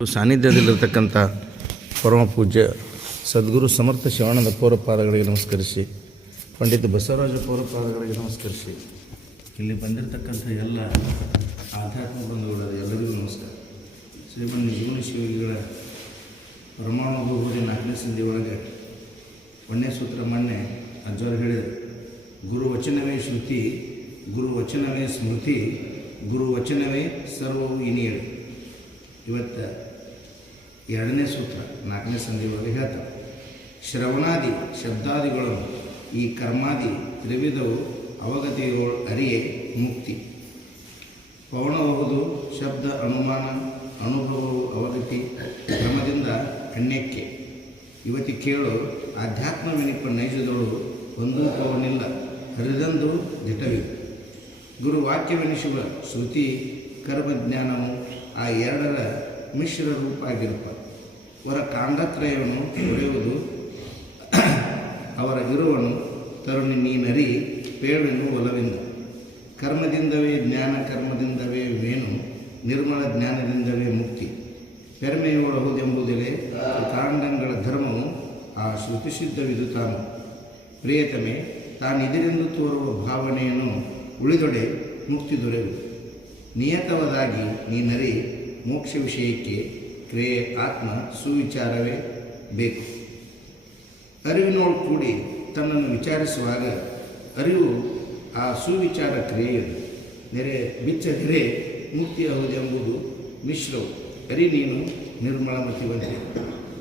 ಸಾನ್ನಿಧ್ಯದಲ್ಲಿರ್ತಕ್ಕಂಥ ಪರಮ ಪೂಜ್ಯ ಸದ್ಗುರು ಸಮರ್ಥ ಶ್ರವಣದ ಪೌರಪಾದಗಳಿಗೆ ನಮಸ್ಕರಿಸಿ, ಪಂಡಿತ ಬಸವರಾಜ ಪೌರಪಾದಗಳಿಗೆ ನಮಸ್ಕರಿಸಿ, ಇಲ್ಲಿ ಬಂದಿರತಕ್ಕಂಥ ಎಲ್ಲ ಆಧ್ಯಾತ್ಮ ಬಂಧುಗಳ ಎಲ್ಲರಿಗೂ ನಮಸ್ಕಾರ. ಶ್ರೀಮನ್ ನಿಜಗುಣ ಶಿವಯೋಗಿಗಳ ಪರಮಾಣು ಬಹುದಿ 4ನೇ ಸಂಧಿ ಒಳಗೆ 1ನೇ ಸೂತ್ರ ಮೊನ್ನೆ ಅಜ್ಜವರು ಹೇಳಿದರು. ಗುರು ವಚನವೇ ಶ್ರುತಿ, ಗುರು ವಚನವೇ ಸ್ಮೃತಿ, ಗುರು ವಚನವೇ ಸರ್ವವು ಇನಿಯಳು. ಇವತ್ತು 2ನೇ ಸೂತ್ರ 4ನೇ ಸಂಧಿ ಒಳಗೆ ಹೇಳ್ತಾರೆ, ಶ್ರವಣಾದಿ ಶಬ್ದಾದಿಗಳು ಈ ಕರ್ಮಾದಿ ತ್ರಿವಿಧವು ಅವಗತಿಗಳು ಅರಿಯೇ ಮುಕ್ತಿ. ಪವನಬಹುದು ಶಬ್ದ ಅನುಮಾನ ಅನುಭವವು ಅವಗತಿ ಕ್ರಮದಿಂದ ಅನ್ಯಕ್ಕೆ. ಇವತ್ತಿ ಕೇಳು ಆಧ್ಯಾತ್ಮವೆನಿಪ ನೈಜದಳು ಒಂದೂ ಪವನಿಲ್ಲ ಹರಿದಂದು ದಿಟವಿದೆ. ಗುರುವಾಕ್ಯವೆನಿಸುವ ಶ್ರುತಿ ಕರ್ಮಜ್ಞಾನವು ಆ ಎರಡರ ಮಿಶ್ರ ರೂಪ ಆಗಿರುತ್ತ. ಅವರ ಕಾಂಡತ್ರಯವನ್ನು ಹೊಡೆಯುವುದು ಅವರ ಇರುವನು ತರುಣಿ ನೀನರಿ ಪೇಳುವೆನು ಒಲವಿಂದ. ಕರ್ಮದಿಂದವೇ ಜ್ಞಾನ, ಕರ್ಮದಿಂದವೇ ವೇಣು, ನಿರ್ಮಲ ಜ್ಞಾನದಿಂದವೇ ಮುಕ್ತಿ. ಪೆರ್ಮೆಯೊಳಹುದೆಂಬುದಲೇ ಕಾಂಡಗಳ ಧರ್ಮವು ಆ ಶ್ರುತಿಸಿದ್ಧವಿದು ತಾನು. ಪ್ರಿಯತಮೆ ತಾನಿದಿರೆಂದು ತೋರುವ ಭಾವನೆಯನ್ನು ಉಳಿದೊಡೆ ಮುಕ್ತಿ ದೊರೆಯುವುದು. ನಿಯತವಾದಾಗಿ ನೀನರಿ ಮೋಕ್ಷ ವಿಷಯಕ್ಕೆ ಕ್ರಿಯೆ ಆತ್ಮ ಸುವಿಚಾರವೇ ಬೇಕು. ಅರಿವಿನೋಳು ಕೂಡಿ ತನ್ನನ್ನು ವಿಚಾರಿಸುವಾಗ ಅರಿವು ಆ ಸುವಿಚಾರ ಕ್ರಿಯೆಯದು. ನೆರೆ ಬಿಚ್ಚದಿರೆ ಮುಕ್ತಿಯಾಗುವುದೆಂಬುದು ಮಿಶ್ರವು. ಅರಿ ನೀನು ನಿರ್ಮಲಮತಿವಂತೆ.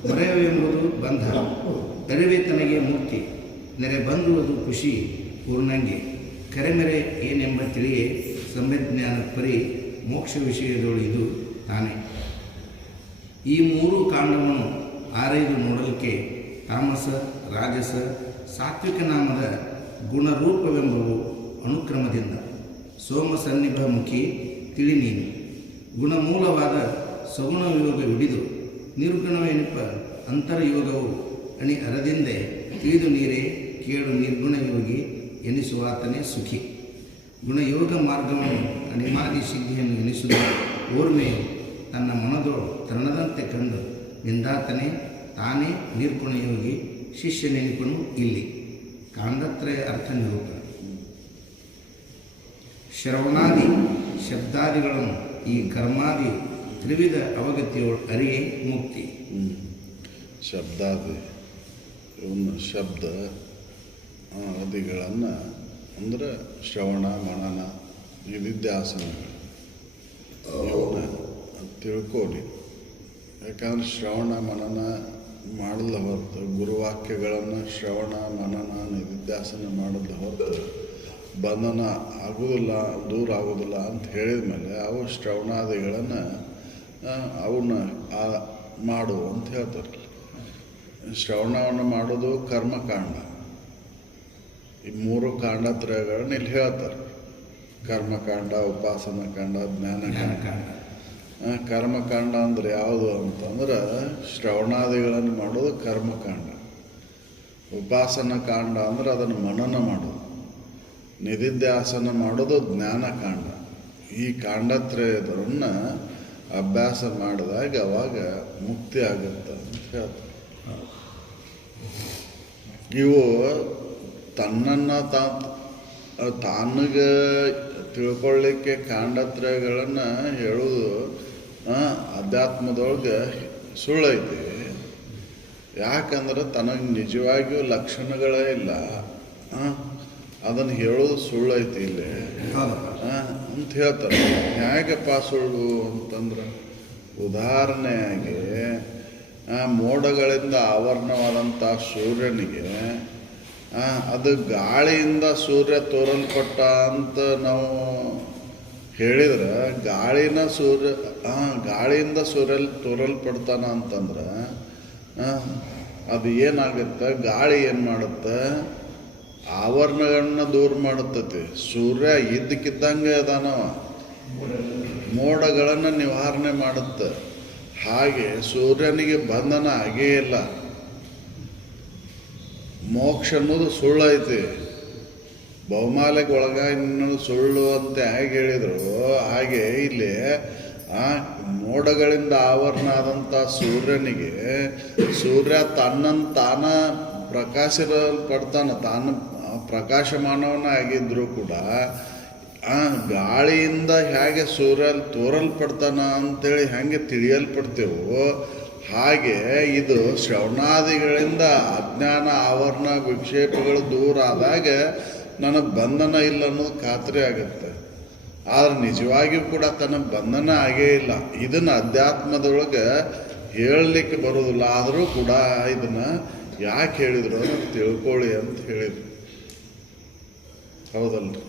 ಮರೆಯವೆಂಬುದು ಬಂಧ, ಅರಿವೇ ತನಗೆ ಮುಕ್ತಿ. ನೆರೆ ಬಂದುವುದು ಖುಷಿ ಪೂರ್ಣಂಗೆ. ಕರೆಮೆರೆ ಏನೆಂಬ ತಿಳಿಯೇ ಸಂಜ್ಞಾನ ಪರಿ ಮೋಕ್ಷ ವಿಷಯದೊಳು ಇದು ತಾನೇ. ಈ 3 ಕಾಂಡವನ್ನು ಆರೈದು ನೋಡಲಿಕ್ಕೆ ತಾಮಸ, ರಾಜಸ, ಸಾತ್ವಿಕ ನಾಮದ ಗುಣರೂಪವೆಂಬುವು ಅನುಕ್ರಮದಿಂದ. ಸೋಮ ಸನ್ನಿಭ ಮುಖಿ ತಿಳಿ ನೀನು. ಗುಣಮೂಲವಾದ ಸಗುಣ ಯೋಗವಿಡಿದು ನಿರ್ಗುಣವೆನಿಪ ಅಂತರ್ಯೋಗವು ಅಣಿ ಅರದಿಂದೆ ತಿಳಿದು ನೀರೇ ಕೇಳು ನಿರ್ಗುಣ ಯೋಗಿ ಎನಿಸುವಾತನೇ ಸುಖಿ. ಗುಣಯೋಗ ಮಾರ್ಗವನ್ನು ಅಣಿಮಾದಿ ಸಿದ್ಧಿಯನ್ನು ಎನಿಸುವ ಓರ್ಮೆಯು ತನ್ನ ಮನದೋಳು ತನ್ನದಂತೆ ಕಂಡು ನಿಂದಾತನೇ ತಾನೇ ನಿರ್ಗುಣಯೋಗಿ ಶಿಷ್ಯನೆನಿಪನು. ಇಲ್ಲಿ ಕಾಂಡತ್ರಯ ಅರ್ಥ ನಿರೂಪಣೆ. ಶ್ರವಣಾದಿ ಶಬ್ದಾದಿಗಳನ್ನು ಈ ಕರ್ಮಾದಿ ತ್ರಿವಿಧ ಅವಗತಿಯೊಳು ಅರಿಯೇ ಮುಕ್ತಿ. ಶಬ್ದಾದಿ ಇವನ್ನ ಶಬ್ದ ಆದಿಗಳನ್ನು ಅಂದರೆ ಶ್ರವಣ, ಮನನ, ನಿಧಿಧ್ಯಾಸನಗಳು ಇವನ್ನ ತಿಳ್ಕೊಳ್ಳಿ. ಯಾಕಂದರೆ ಶ್ರವಣ ಮನನ ಮಾಡಲ್ಲ ಹೊರತು, ಗುರುವಾಕ್ಯಗಳನ್ನು ಶ್ರವಣ ಮನನ ನಿಧಿಧ್ಯಾಸನ ಮಾಡಲ್ಲ ಹೊರತು ಬಂಧನ ಆಗೋದಿಲ್ಲ, ದೂರ ಆಗೋದಿಲ್ಲ ಅಂತ ಹೇಳಿದ ಮೇಲೆ ಅವು ಶ್ರವಣಾದಿಗಳನ್ನು ಅವನ್ನ ಮಾಡು ಅಂತ ಹೇಳ್ತಾರೆ. ಶ್ರವಣವನ್ನು ಮಾಡೋದು ಕರ್ಮಕಾಂಡ. ಈ 3 ಕಾಂಡತ್ರಯಗಳನ್ನ ಇಲ್ಲಿ ಹೇಳ್ತಾರೆ. ಕರ್ಮಕಾಂಡ, ಉಪಾಸನ ಕಾಂಡ, ಜ್ಞಾನಕಾಂಡ. ಕರ್ಮಕಾಂಡ ಅಂದರೆ ಯಾವುದು ಅಂತಂದ್ರೆ ಶ್ರವಣಾದಿಗಳನ್ನು ಮಾಡೋದು ಕರ್ಮಕಾಂಡ. ಉಪಾಸನ ಕಾಂಡ ಅಂದ್ರೆ ಅದನ್ನು ಮನನ ಮಾಡೋದು. ನಿಧಿಧ್ಯಾಸನ ಮಾಡೋದು ಜ್ಞಾನಕಾಂಡ. ಈ ಕಾಂಡತ್ರಯದನ್ನು ಅಭ್ಯಾಸ ಮಾಡಿದಾಗ ಅವಾಗ ಮುಕ್ತಿ ಆಗುತ್ತೆ ಅಂತ ಹೇಳ್ತಾರೆ. ಇವು ತನ್ನನ್ನು ತಾನಿಗೆ ತಿಳ್ಕೊಳ್ಳಿಕ್ಕೆ ಕಾಂಡತ್ರಯಗಳನ್ನು ಹೇಳೋದು ಅಧ್ಯಾತ್ಮದೊಳಗೆ ಸುಳ್ಳೈತಿ. ಯಾಕಂದ್ರೆ ತನಗೆ ನಿಜವಾಗಿಯೂ ಲಕ್ಷಣಗಳೇ ಇಲ್ಲ, ಅದನ್ನು ಹೇಳೋದು ಸುಳ್ಳೈತಿ ಇಲ್ಲಿ ಅಂತ ಹೇಳ್ತಾರೆ. ಹೇಗಪ್ಪ ಸುಳ್ಳು ಅಂತಂದ್ರೆ, ಉದಾಹರಣೆಯಾಗಿ ಮೋಡಗಳಿಂದ ಆವರಣವಾದಂಥ ಸೂರ್ಯನಿಗೆ ಅದು ಗಾಳಿಯಿಂದ ಸೂರ್ಯ ತೋರಲ್ಪಟ್ಟ ಅಂತ ನಾವು ಹೇಳಿದ್ರೆ, ಗಾಳಿಯಿಂದ ಸೂರ್ಯ ತೋರಲ್ಪಡ್ತಾನ ಅಂತಂದ್ರೆ ಅದು ಏನಾಗುತ್ತೆ? ಗಾಳಿ ಏನು ಮಾಡುತ್ತೆ? ಆವರಣಗಳನ್ನ ದೂರ ಮಾಡುತ್ತೈತಿ. ಸೂರ್ಯ ಇದ್ದಕ್ಕಿದ್ದಂಗೆ ಅದಾನವ, ಮೋಡಗಳನ್ನು ನಿವಾರಣೆ ಮಾಡುತ್ತೆ. ಹಾಗೆ ಸೂರ್ಯನಿಗೆ ಬಂಧನ ಆಗೇ ಇಲ್ಲ. ಮೋಕ್ಷ ಅನ್ನೋದು ಸುಳ್ಳೈತಿ. ಬಹುಮಾಲೆಗೆ ಒಳಗಾಗಿ ಸುಳ್ಳು ಅಂತ ಹೇಗೆ ಹೇಳಿದರು, ಹಾಗೆ ಇಲ್ಲಿ ಆ ಮೋಡಗಳಿಂದ ಆವರಣ ಆದಂಥ ಸೂರ್ಯನಿಗೆ ಸೂರ್ಯ ತನ್ನನ್ನು ತಾನ ಪ್ರಕಾಶಿಸಲ್ಪಡ್ತಾನೆ. ತಾನು ಪ್ರಕಾಶಮಾನವನ ಆಗಿದ್ರೂ ಕೂಡ ಆ ಗಾಳಿಯಿಂದ ಹೇಗೆ ಸೂರ್ಯ ತೋರಲ್ಪಡ್ತಾನ ಅಂತೇಳಿ ಹೆಂಗೆ ತಿಳಿಯಲ್ಪಡ್ತೇವೋ ಹಾಗೆ ಇದು ಶ್ರವಣಾದಿಗಳಿಂದ ಅಜ್ಞಾನ ಆವರಣ ವಿಕ್ಷೇಪಗಳು ದೂರ ಆದಾಗ ನನಗೆ ಬಂಧನ ಇಲ್ಲ ಅನ್ನೋದು ಖಾತ್ರಿ ಆಗುತ್ತೆ. ಆದರೆ ನಿಜವಾಗಿಯೂ ಕೂಡ ತನ್ನ ಬಂಧನ ಆಗೇ ಇಲ್ಲ. ಇದನ್ನು ಅಧ್ಯಾತ್ಮದೊಳಗೆ ಹೇಳಲಿಕ್ಕೆ ಬರೋದಿಲ್ಲ. ಆದರೂ ಕೂಡ ಇದನ್ನು ಯಾಕೆ ಹೇಳಿದ್ರು ಅದನ್ನು ತಿಳ್ಕೊಳ್ಳಿ ಅಂತ ಹೇಳಿದ್ರು. ಹೌದಲ್ರಿ?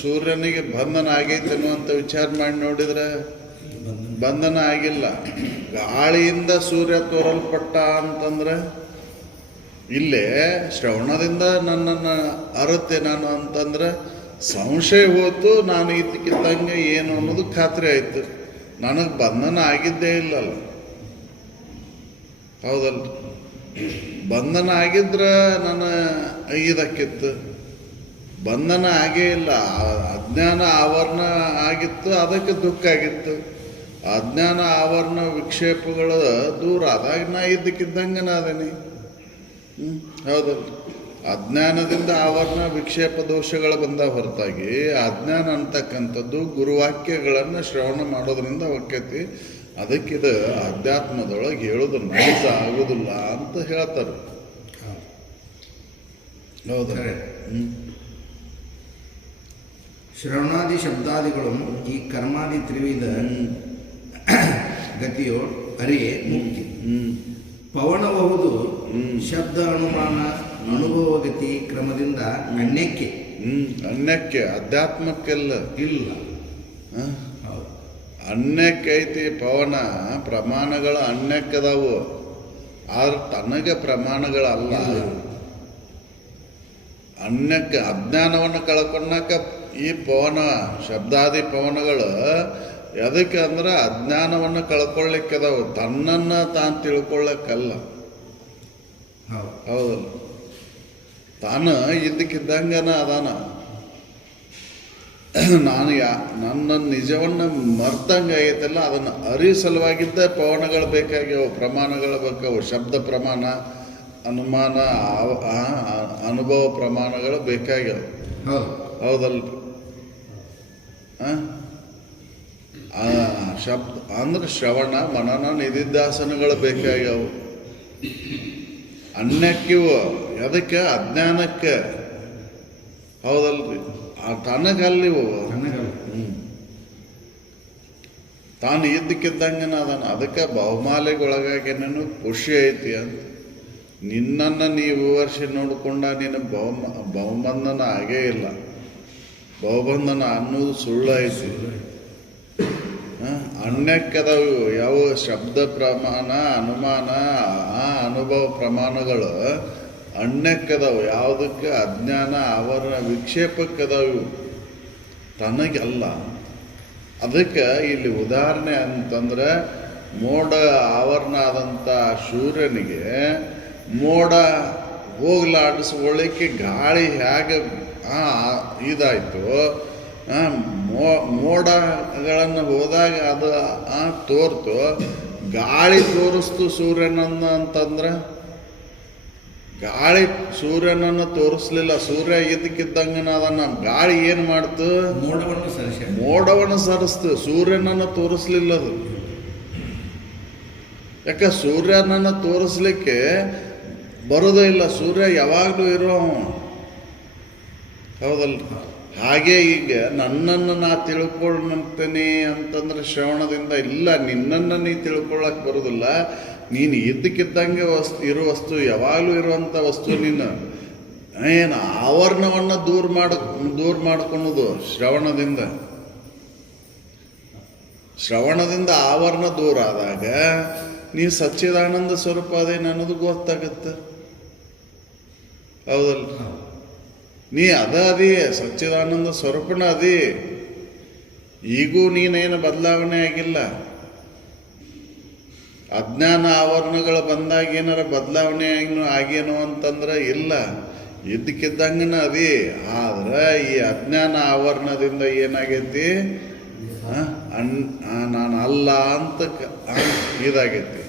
ಸೂರ್ಯನಿಗೆ ಬಂಧನ ಆಗೈತೆ ಅನ್ನುವಂಥ ವಿಚಾರ ಮಾಡಿ ನೋಡಿದ್ರೆ ಬಂಧನ ಆಗಿಲ್ಲ. ಗಾಳಿಯಿಂದ ಸೂರ್ಯ ತೋರಲ್ಪಟ್ಟ ಅಂತಂದ್ರೆ ಇಲ್ಲೇ ಶ್ರವಣದಿಂದ ನನ್ನನ್ನು ಅರುತ್ತೆ ನಾನು ಅಂತಂದ್ರೆ ಸಂಶಯ ಹೋಯ್ತು. ನಾನು ಇದಕ್ಕಿದ್ದಂಗೆ ಏನು ಅನ್ನೋದು ಖಾತ್ರಿ ಆಯಿತು. ನನಗೆ ಬಂಧನ ಆಗಿದ್ದೇ ಇಲ್ಲಲ್ಲ. ಹೌದಲ್ಲ? ಬಂಧನ ಆಗಿದ್ರೆ ನನ್ನ ಇದಕ್ಕಿತ್ತು. ಬಂಧನ ಆಗೇ ಇಲ್ಲ. ಅಜ್ಞಾನ ಆವರಣ ಆಗಿತ್ತು, ಅದಕ್ಕೆ ದುಃಖ ಆಗಿತ್ತು. ಅಜ್ಞಾನ ಆವರಣ ವಿಕ್ಷೇಪಗಳು ದೂರ ಆದಾಗ ನಾ ಇದ್ದಕ್ಕಿದ್ದಂಗೆ ನಾದೇನಿ. ಹೌದಲ್ಲ? ಅಜ್ಞಾನದಿಂದ ಆವರಣ ವಿಕ್ಷೇಪ ದೋಷಗಳು ಬಂದ ಹೊರತಾಗಿ ಅಜ್ಞಾನ ಅಂತಕ್ಕಂಥದ್ದು ಗುರುವಾಕ್ಯಗಳನ್ನು ಶ್ರವಣ ಮಾಡೋದ್ರಿಂದ ಹೊಕ್ಕೈತಿ. ಅದಕ್ಕಿದು ಅಧ್ಯಾತ್ಮದೊಳಗೆ ಹೇಳೋದು ನೈಜ ಆಗೋದಿಲ್ಲ ಅಂತ ಹೇಳ್ತಾರೆ. ಹೌದ? ಶ್ರವಣಾದಿ ಶಬ್ದಾದಿಗಳು ಈ ಕರ್ಮಾದಿ ತ್ರಿವಿಧ ಗತಿಯೋ ಅರಿಯೇ ಮುಕ್ತಿ. ಪವನಬಹುದು ಶಬ್ದ ಅನುಮಾನ ಅನುಭವ ಗತಿ ಕ್ರಮದಿಂದ ಅನ್ಯಕ್ಕೆ ಅಧ್ಯಾತ್ಮಕ್ಕೆಲ್ಲ ಇಲ್ಲ. ಅನ್ಯಕ್ಕೆ ಐತಿ ಪವನ. ಪ್ರಮಾಣಗಳು ಅನ್ಯಕ್ಕದಾವು, ಆದ್ರೆ ತನಗೆ ಪ್ರಮಾಣಗಳಲ್ಲ. ಅನ್ಯಕ್ಕೆ ಅಜ್ಞಾನವನ್ನು ಕಳ್ಕೊಂಡಾಕ ಈ ಪವನ ಶಬ್ದಾದಿ ಪವನಗಳು ಎದಕ್ಕೆ ಅಂದ್ರೆ ಅಜ್ಞಾನವನ್ನು ಕಳ್ಕೊಳ್ಳಿಕ್ಕದಾವು, ತನ್ನನ್ನು ತಾನು ತಿಳ್ಕೊಳ್ಳಕ್ಕಲ್ಲ. ಹೌದಲ್ಲ? ತಾನು ಇದ್ದಕ್ಕಿದ್ದಂಗನ ಅದಾನ. ನಾನು ನನ್ನ ನಿಜವನ್ನು ಮರ್ತಂಗೆ ಆಗೈತಲ್ಲ, ಅದನ್ನು ಅರಿಸಲುವಾಗಿದ್ದ ಪವನಗಳು ಬೇಕಾಗ್ಯಾವ, ಪ್ರಮಾಣಗಳು ಬೇಕಾವು. ಶಬ್ದ ಪ್ರಮಾಣ, ಅನುಮಾನ, ಅನುಭವ ಪ್ರಮಾಣಗಳು ಬೇಕಾಗ್ಯಾವ. ಹೌದಲ್ಲ? ಶಬ್ದ ಅಂದ್ರೆ ಶ್ರವಣ ಮನನ ನಿಧಿಧ್ಯಾಸನಗಳು ಬೇಕಾಗ್ಯಾವು. ಅನ್ಯಕ್ಕಿವು ಅದಕ್ಕೆ ಅಜ್ಞಾನಕ್ಕೆ. ಹೌದಲ್ರಿ? ತನಗಲ್ಲಿವು ತಾನು ಇದ್ದಕ್ಕಿದ್ದಂಗನ ಅದನ್ನು. ಅದಕ್ಕೆ ಬಹುಮಾಲೆಗೊಳಗಾಗೇನೇನು ಖುಷಿ ಐತಿ ಅಂತ. ನಿನ್ನನ್ನು ನೀವು ವಿವರಿಸಿ ನೋಡಿಕೊಂಡ ನಿನ್ನ ಬಹುಬಂಧನ ಆಗೇ ಇಲ್ಲ. ಬಹುಬಂಧನ ಅನ್ನೋದು ಸುಳ್ಳು ಐತಿ. ಅನ್ಯಕ್ಕದವು ಯಾವ ಶಬ್ದ ಪ್ರಮಾಣ, ಅನುಮಾನ, ಅನುಭವ ಪ್ರಮಾಣಗಳು ಅನ್ಯಕ್ಕದವು. ಯಾವುದಕ್ಕೆ? ಅಜ್ಞಾನ ಆವರಣ ವಿಕ್ಷೇಪಕ್ಕದವು, ತನಗಲ್ಲ. ಅದಕ್ಕೆ ಇಲ್ಲಿ ಉದಾಹರಣೆ ಅಂತಂದ್ರೆ ಮೋಡ ಆವರಣ ಆದಂಥ ಸೂರ್ಯನಿಗೆ ಮೋಡ ಹೋಗ್ಲಾಡಿಸ್ಕೊಳ್ಳಿಕ್ಕೆ ಗಾಳಿ ಹೇಗೆ ಇದಾಯಿತು, ಮೋಡಗಳನ್ನು ಹೋದಾಗ ಅದು ತೋರ್ತು. ಗಾಳಿ ತೋರಿಸ್ತು ಸೂರ್ಯನನ್ನು ಅಂತಂದ್ರೆ ಗಾಳಿ ಸೂರ್ಯನನ್ನು ತೋರಿಸ್ಲಿಲ್ಲ. ಸೂರ್ಯ ಇದಕ್ಕಿದ್ದಂಗನ ಅದನ್ನ ಗಾಳಿ ಏನು ಮಾಡ್ತು? ಮೋಡವನ್ನು ಸರಿಸ್ತು, ಸೂರ್ಯನನ್ನು ತೋರಿಸ್ಲಿಲ್ಲ ಅದು. ಯಾಕೆ? ಸೂರ್ಯನನ್ನು ತೋರಿಸ್ಲಿಕ್ಕೆ ಬರೋದೇ ಇಲ್ಲ. ಸೂರ್ಯ ಯಾವಾಗಲೂ ಇರೋ. ಹೌದಲ್ಲ? ಹಾಗೆ ಈಗ ನನ್ನನ್ನು ನಾ ತಿಳ್ಕೊಳ್ತೇನೆ ಅಂತಂದ್ರೆ ಶ್ರವಣದಿಂದ ಇಲ್ಲ. ನಿನ್ನನ್ನು ನೀ ತಿಳ್ಕೊಳ್ಳಕ್ಕೆ ಬರೋದಿಲ್ಲ. ನೀನು ಇದ್ದಕ್ಕಿದ್ದಂಗೆ ಇರೋ ವಸ್ತು, ಯಾವಾಗಲೂ ಇರುವಂಥ ವಸ್ತು. ನೀನು ಏನು ಆವರಣವನ್ನು ದೂರ ಮಾಡ್ಕೊಳೋದು ಶ್ರವಣದಿಂದ ಆವರಣ ದೂರ ಆದಾಗ ನೀ ಸಚ್ಚಿದಾನಂದ ಸ್ವರೂಪ ಅದೇನು ಅನ್ನೋದು ಗೊತ್ತಾಗತ್ತೆ. ಹೌದಲ್ಲ? ನೀ ಅದೇ ಸಚ್ಚಿದಾನಂದ ಸ್ವರೂಪನ ಅದೇ. ಈಗೂ ನೀನೇನು ಬದಲಾವಣೆ ಆಗಿಲ್ಲ. ಅಜ್ಞಾನ ಆವರಣಗಳು ಬಂದಾಗ ಏನಾರ ಬದಲಾವಣೆ ಆಗೇನೋ ಅಂತಂದ್ರೆ ಇಲ್ಲ. ಇದ್ದಕ್ಕಿದ್ದಂಗನ ಅದೇ. ಆದ್ರೆ ಈ ಅಜ್ಞಾನ ಆವರಣದಿಂದ ಏನಾಗೈತಿ? ನಾನು ಅಲ್ಲ ಅಂತ ಇದಾಗೈತಿ.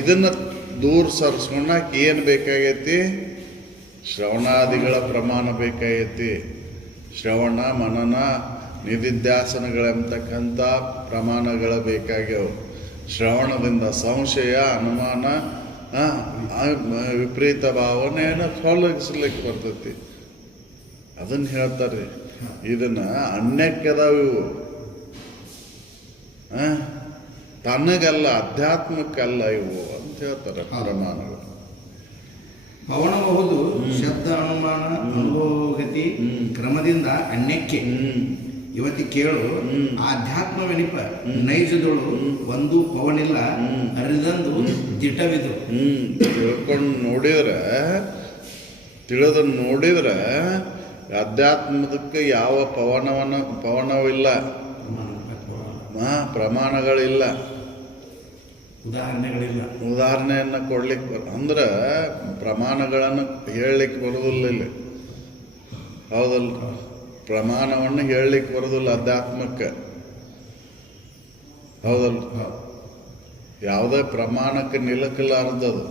ಇದನ್ನು ದೂರ ಸರಿಸ್ಕೊಂಡಾಕ ಏನು ಬೇಕಾಗೈತಿ? ಶ್ರವಣಾದಿಗಳ ಪ್ರಮಾಣ ಬೇಕಾಗೈತಿ. ಶ್ರವಣ ಮನನ ನಿಧಿಧ್ಯಾಸನಗಳೆಂಬತಕ್ಕಂಥ ಪ್ರಮಾಣಗಳು ಬೇಕಾಗ್ಯವು. ಶ್ರವಣದಿಂದ ಸಂಶಯ ಅನುಮಾನ ವಿಪರೀತ ಭಾವನೆಯನ್ನು ತೊಲಗಿಸ್ಲಿಕ್ಕೆ ಬರ್ತೈತಿ. ಅದನ್ನು ಹೇಳ್ತಾರೆ. ಇದನ್ನು ಅನ್ಯಕ್ಕದಾವ ಇವು, ತನಗಲ್ಲ ಅಧ್ಯಾತ್ಮಕ್ಕಲ್ಲ ಇವು ಅಂತ ಹೇಳ್ತಾರೆ ಪ್ರಮಾಣಗಳು. ಪವನಬಹುದು ಶಬ್ದ ಅನುಮಾನ ಅನುಭವಗತಿ ಕ್ರಮದಿಂದ ಅನ್ಯಕ್ಕೆ ಇವತ್ತಿ ಕೇಳು ಆಧ್ಯಾತ್ಮವೆನಿಪ ನೈಜದೊಳು ಒಂದು ಪವನಿಲ್ಲ ಅರಿದಂದು ದಿಟವಿದು. ತಿಳ್ಕೊಂಡು ನೋಡಿದ್ರೆ ಅಧ್ಯಾತ್ಮದಕ್ಕೆ ಯಾವ ಪವನವಿಲ್ಲ, ಪ್ರಮಾಣಗಳಿಲ್ಲ, ಉದಾಹರಣೆಯನ್ನು ಕೊಡ್ಲಿಕ್ಕೆ ಅಂದ್ರೆ ಪ್ರಮಾಣಗಳನ್ನು ಹೇಳಲಿಕ್ಕೆ ಬರೋದಿಲ್ಲ ಇಲ್ಲಿ. ಹೌದಲ್ಲ? ಪ್ರಮಾಣವನ್ನು ಹೇಳಲಿಕ್ಕೆ ಬರೋದಿಲ್ಲ ಅಧ್ಯಾತ್ಮಕ್ಕೆ. ಹೌದಲ್ಲ? ಯಾವುದೇ ಪ್ರಮಾಣಕ್ಕೆ ನಿಲಕಲಾರದದು.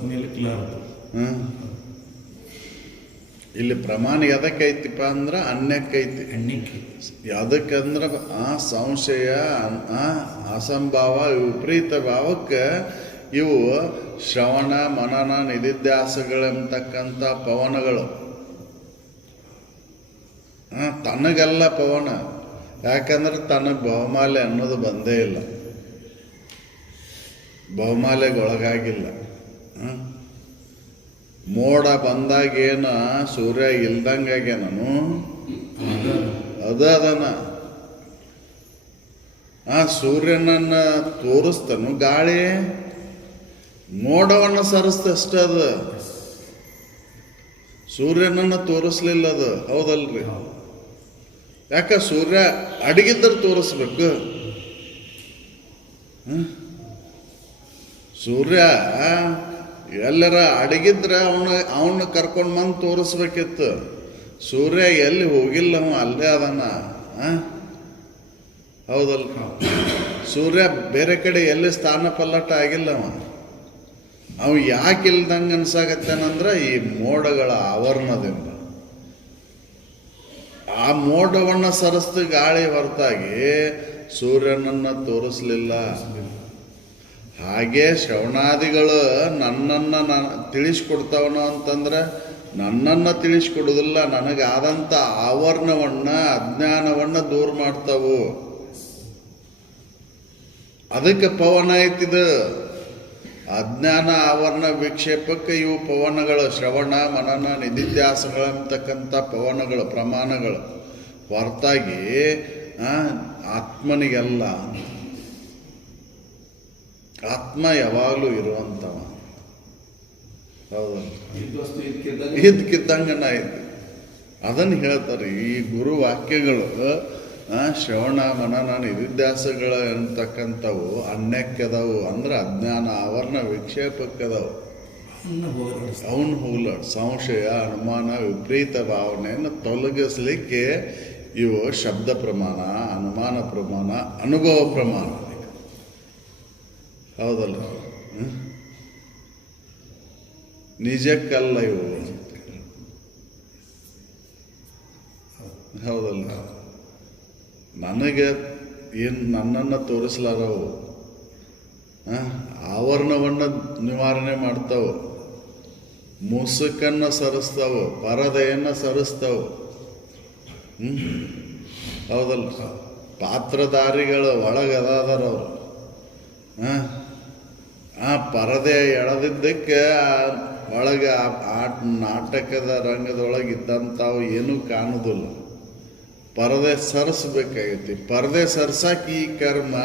ಇಲ್ಲಿ ಪ್ರಮಾಣ ಎದಕ್ಕೈತಿಪ್ಪ ಅಂದ್ರೆ ಅನ್ಯಕ್ಕೈತಿ. ಯಾವುದಕ್ಕಂದ್ರೆ ಆ ಸಂಶಯ ಅಸಂಭಾವ ವಿಪರೀತ ಭಾವಕ್ಕೆ ಇವು ಶ್ರವಣ ಮನನ ನಿಧಿಧ್ಯಾಸಗಳೆಂಬತಕ್ಕಂಥ ಪವನಗಳು. ತನಗೆಲ್ಲ ಪವನ. ಯಾಕಂದ್ರೆ ತನಗೆ ಬಹುಮಾಲ್ಯ ಅನ್ನೋದು ಬಂದೇ ಇಲ್ಲ, ಬಹುಮಾಲ್ಯಗೊಳಗಾಗಿಲ್ಲ. ಮೋಡ ಬಂದಾಗೇನ ಸೂರ್ಯ ಇಲ್ದಂಗಾಗೆ ನಾನು ಅದನ ಸೂರ್ಯನನ್ನ ತೋರಿಸ್ತನು ಗಾಳಿ ಮೋಡವನ್ನು ಸರಿಸ್ತಷ್ಟೇ. ಅದು ಸೂರ್ಯನನ್ನ ತೋರಿಸ್ಲಿಲ್ಲ ಅದು. ಹೌದಲ್ರಿ? ಯಾಕ ಸೂರ್ಯ ಅಡಗಿದ್ದರೆ ತೋರಿಸ್ಬೇಕು. ಸೂರ್ಯ ಎಲ್ಲರ ಅಡಗಿದ್ರೆ ಅವನ್ನ ಕರ್ಕೊಂಡು ಬಂದು ತೋರಿಸ್ಬೇಕಿತ್ತು. ಸೂರ್ಯ ಎಲ್ಲಿ ಹೋಗಿಲ್ಲ, ಅವ ಅಲ್ಲೇ ಅದಾನ. ಹೌದಲ್ಲ? ಸೂರ್ಯ ಬೇರೆ ಕಡೆ ಎಲ್ಲಿ ಸ್ಥಾನ ಪಲ್ಲಟ ಆಗಿಲ್ಲ. ಅವ ಯಾಕೆ ಇಲ್ದಂಗೆ ಅನ್ಸಾಗತ್ತೇನಂದ್ರೆ ಈ ಮೋಡಗಳ ಆವರಣದಿಂದ. ಆ ಮೋಡವನ್ನು ಸರಿಸ್ತು ಗಾಳಿ ಹೊರತಾಗಿ ಸೂರ್ಯನನ್ನು ತೋರಿಸ್ಲಿಲ್ಲ. ಹಾಗೆ ಶ್ರವಣಾದಿಗಳು ನನ್ನನ್ನು ತಿಳಿಸ್ಕೊಡ್ತಾವನೋ ಅಂತಂದ್ರೆ ನನ್ನನ್ನು ತಿಳಿಸ್ಕೊಡೋದಿಲ್ಲ, ನನಗಾದಂಥ ಆವರಣವನ್ನು ಅಜ್ಞಾನವನ್ನು ದೂರ ಮಾಡ್ತಾವು. ಅದಕ್ಕೆ ಪವನ ಐತಿದು. ಅಜ್ಞಾನ ಆವರಣ ವಿಕ್ಷೇಪಕ್ಕೆ ಇವು ಪವನಗಳು. ಶ್ರವಣ ಮನನ ನಿಧಿಧ್ಯಾಸಗಳಂತಕ್ಕಂಥ ಪವನಗಳು ಪ್ರಮಾಣಗಳು ಹೊರತಾಗಿ ಆತ್ಮನಿಗೆಲ್ಲ. ಆತ್ಮ ಯಾವಾಗಲೂ ಇರುವಂಥವ. ಹೌದಲ್ಲ? ಇದಕ್ಕಿದ್ದಂಗನ ಐತಿ. ಅದನ್ನು ಹೇಳ್ತಾರೆ ಈ ಗುರು ವಾಕ್ಯಗಳು. ಶ್ರವಣ ಮನನ ನಿಧಿಧ್ಯಾಸಗಳು ಅಂತಕ್ಕಂಥವು ಅನ್ಯಕ್ಕದವು. ಅಂದ್ರೆ ಅಜ್ಞಾನ ಆವರಣ ವಿಕ್ಷೇಪಕ್ಕದವು. ಅವನು ಹೋಗ್ಲಾಡ್ ಸಂಶಯ ಅನುಮಾನ ವಿಪರೀತ ಭಾವನೆಯನ್ನು ತೊಲಗಿಸ್ಲಿಕ್ಕೆ ಇವು ಶಬ್ದ ಪ್ರಮಾಣ, ಅನುಮಾನ ಪ್ರಮಾಣ, ಅನುಭವ ಪ್ರಮಾಣ. ಹೌದಲ್ಲ? ನಿಜಕ್ಕಲ್ಲ ಇವು. ಹೌದಲ್ಲ? ನನಗೆ ಏನು ನನ್ನನ್ನು ತೋರಿಸ್ಲಾರವು, ಆವರಣವನ್ನು ನಿವಾರಣೆ ಮಾಡ್ತಾವು, ಮುಸುಕನ್ನು ಸರಿಸ್ತಾವು, ಪರದೆಯನ್ನು ಸರಿಸ್ತಾವು. ಹೌದಲ್ಲ? ಪಾತ್ರಧಾರಿಗಳು ಒಳಗದಾದರವರು ಪರದೆ ಎಳೆದಿದ್ದಕ್ಕೆ ಒಳಗೆ ಆ ನಾಟಕದ ರಂಗದೊಳಗಿದ್ದಂಥವು ಏನೂ ಕಾಣೋದಿಲ್ಲ. ಪರದೆ ಸರಿಸ್ಬೇಕಾಗೈತಿ. ಪರದೆ ಸರಿಸಾಕಿ ಈ ಕರ್ಮ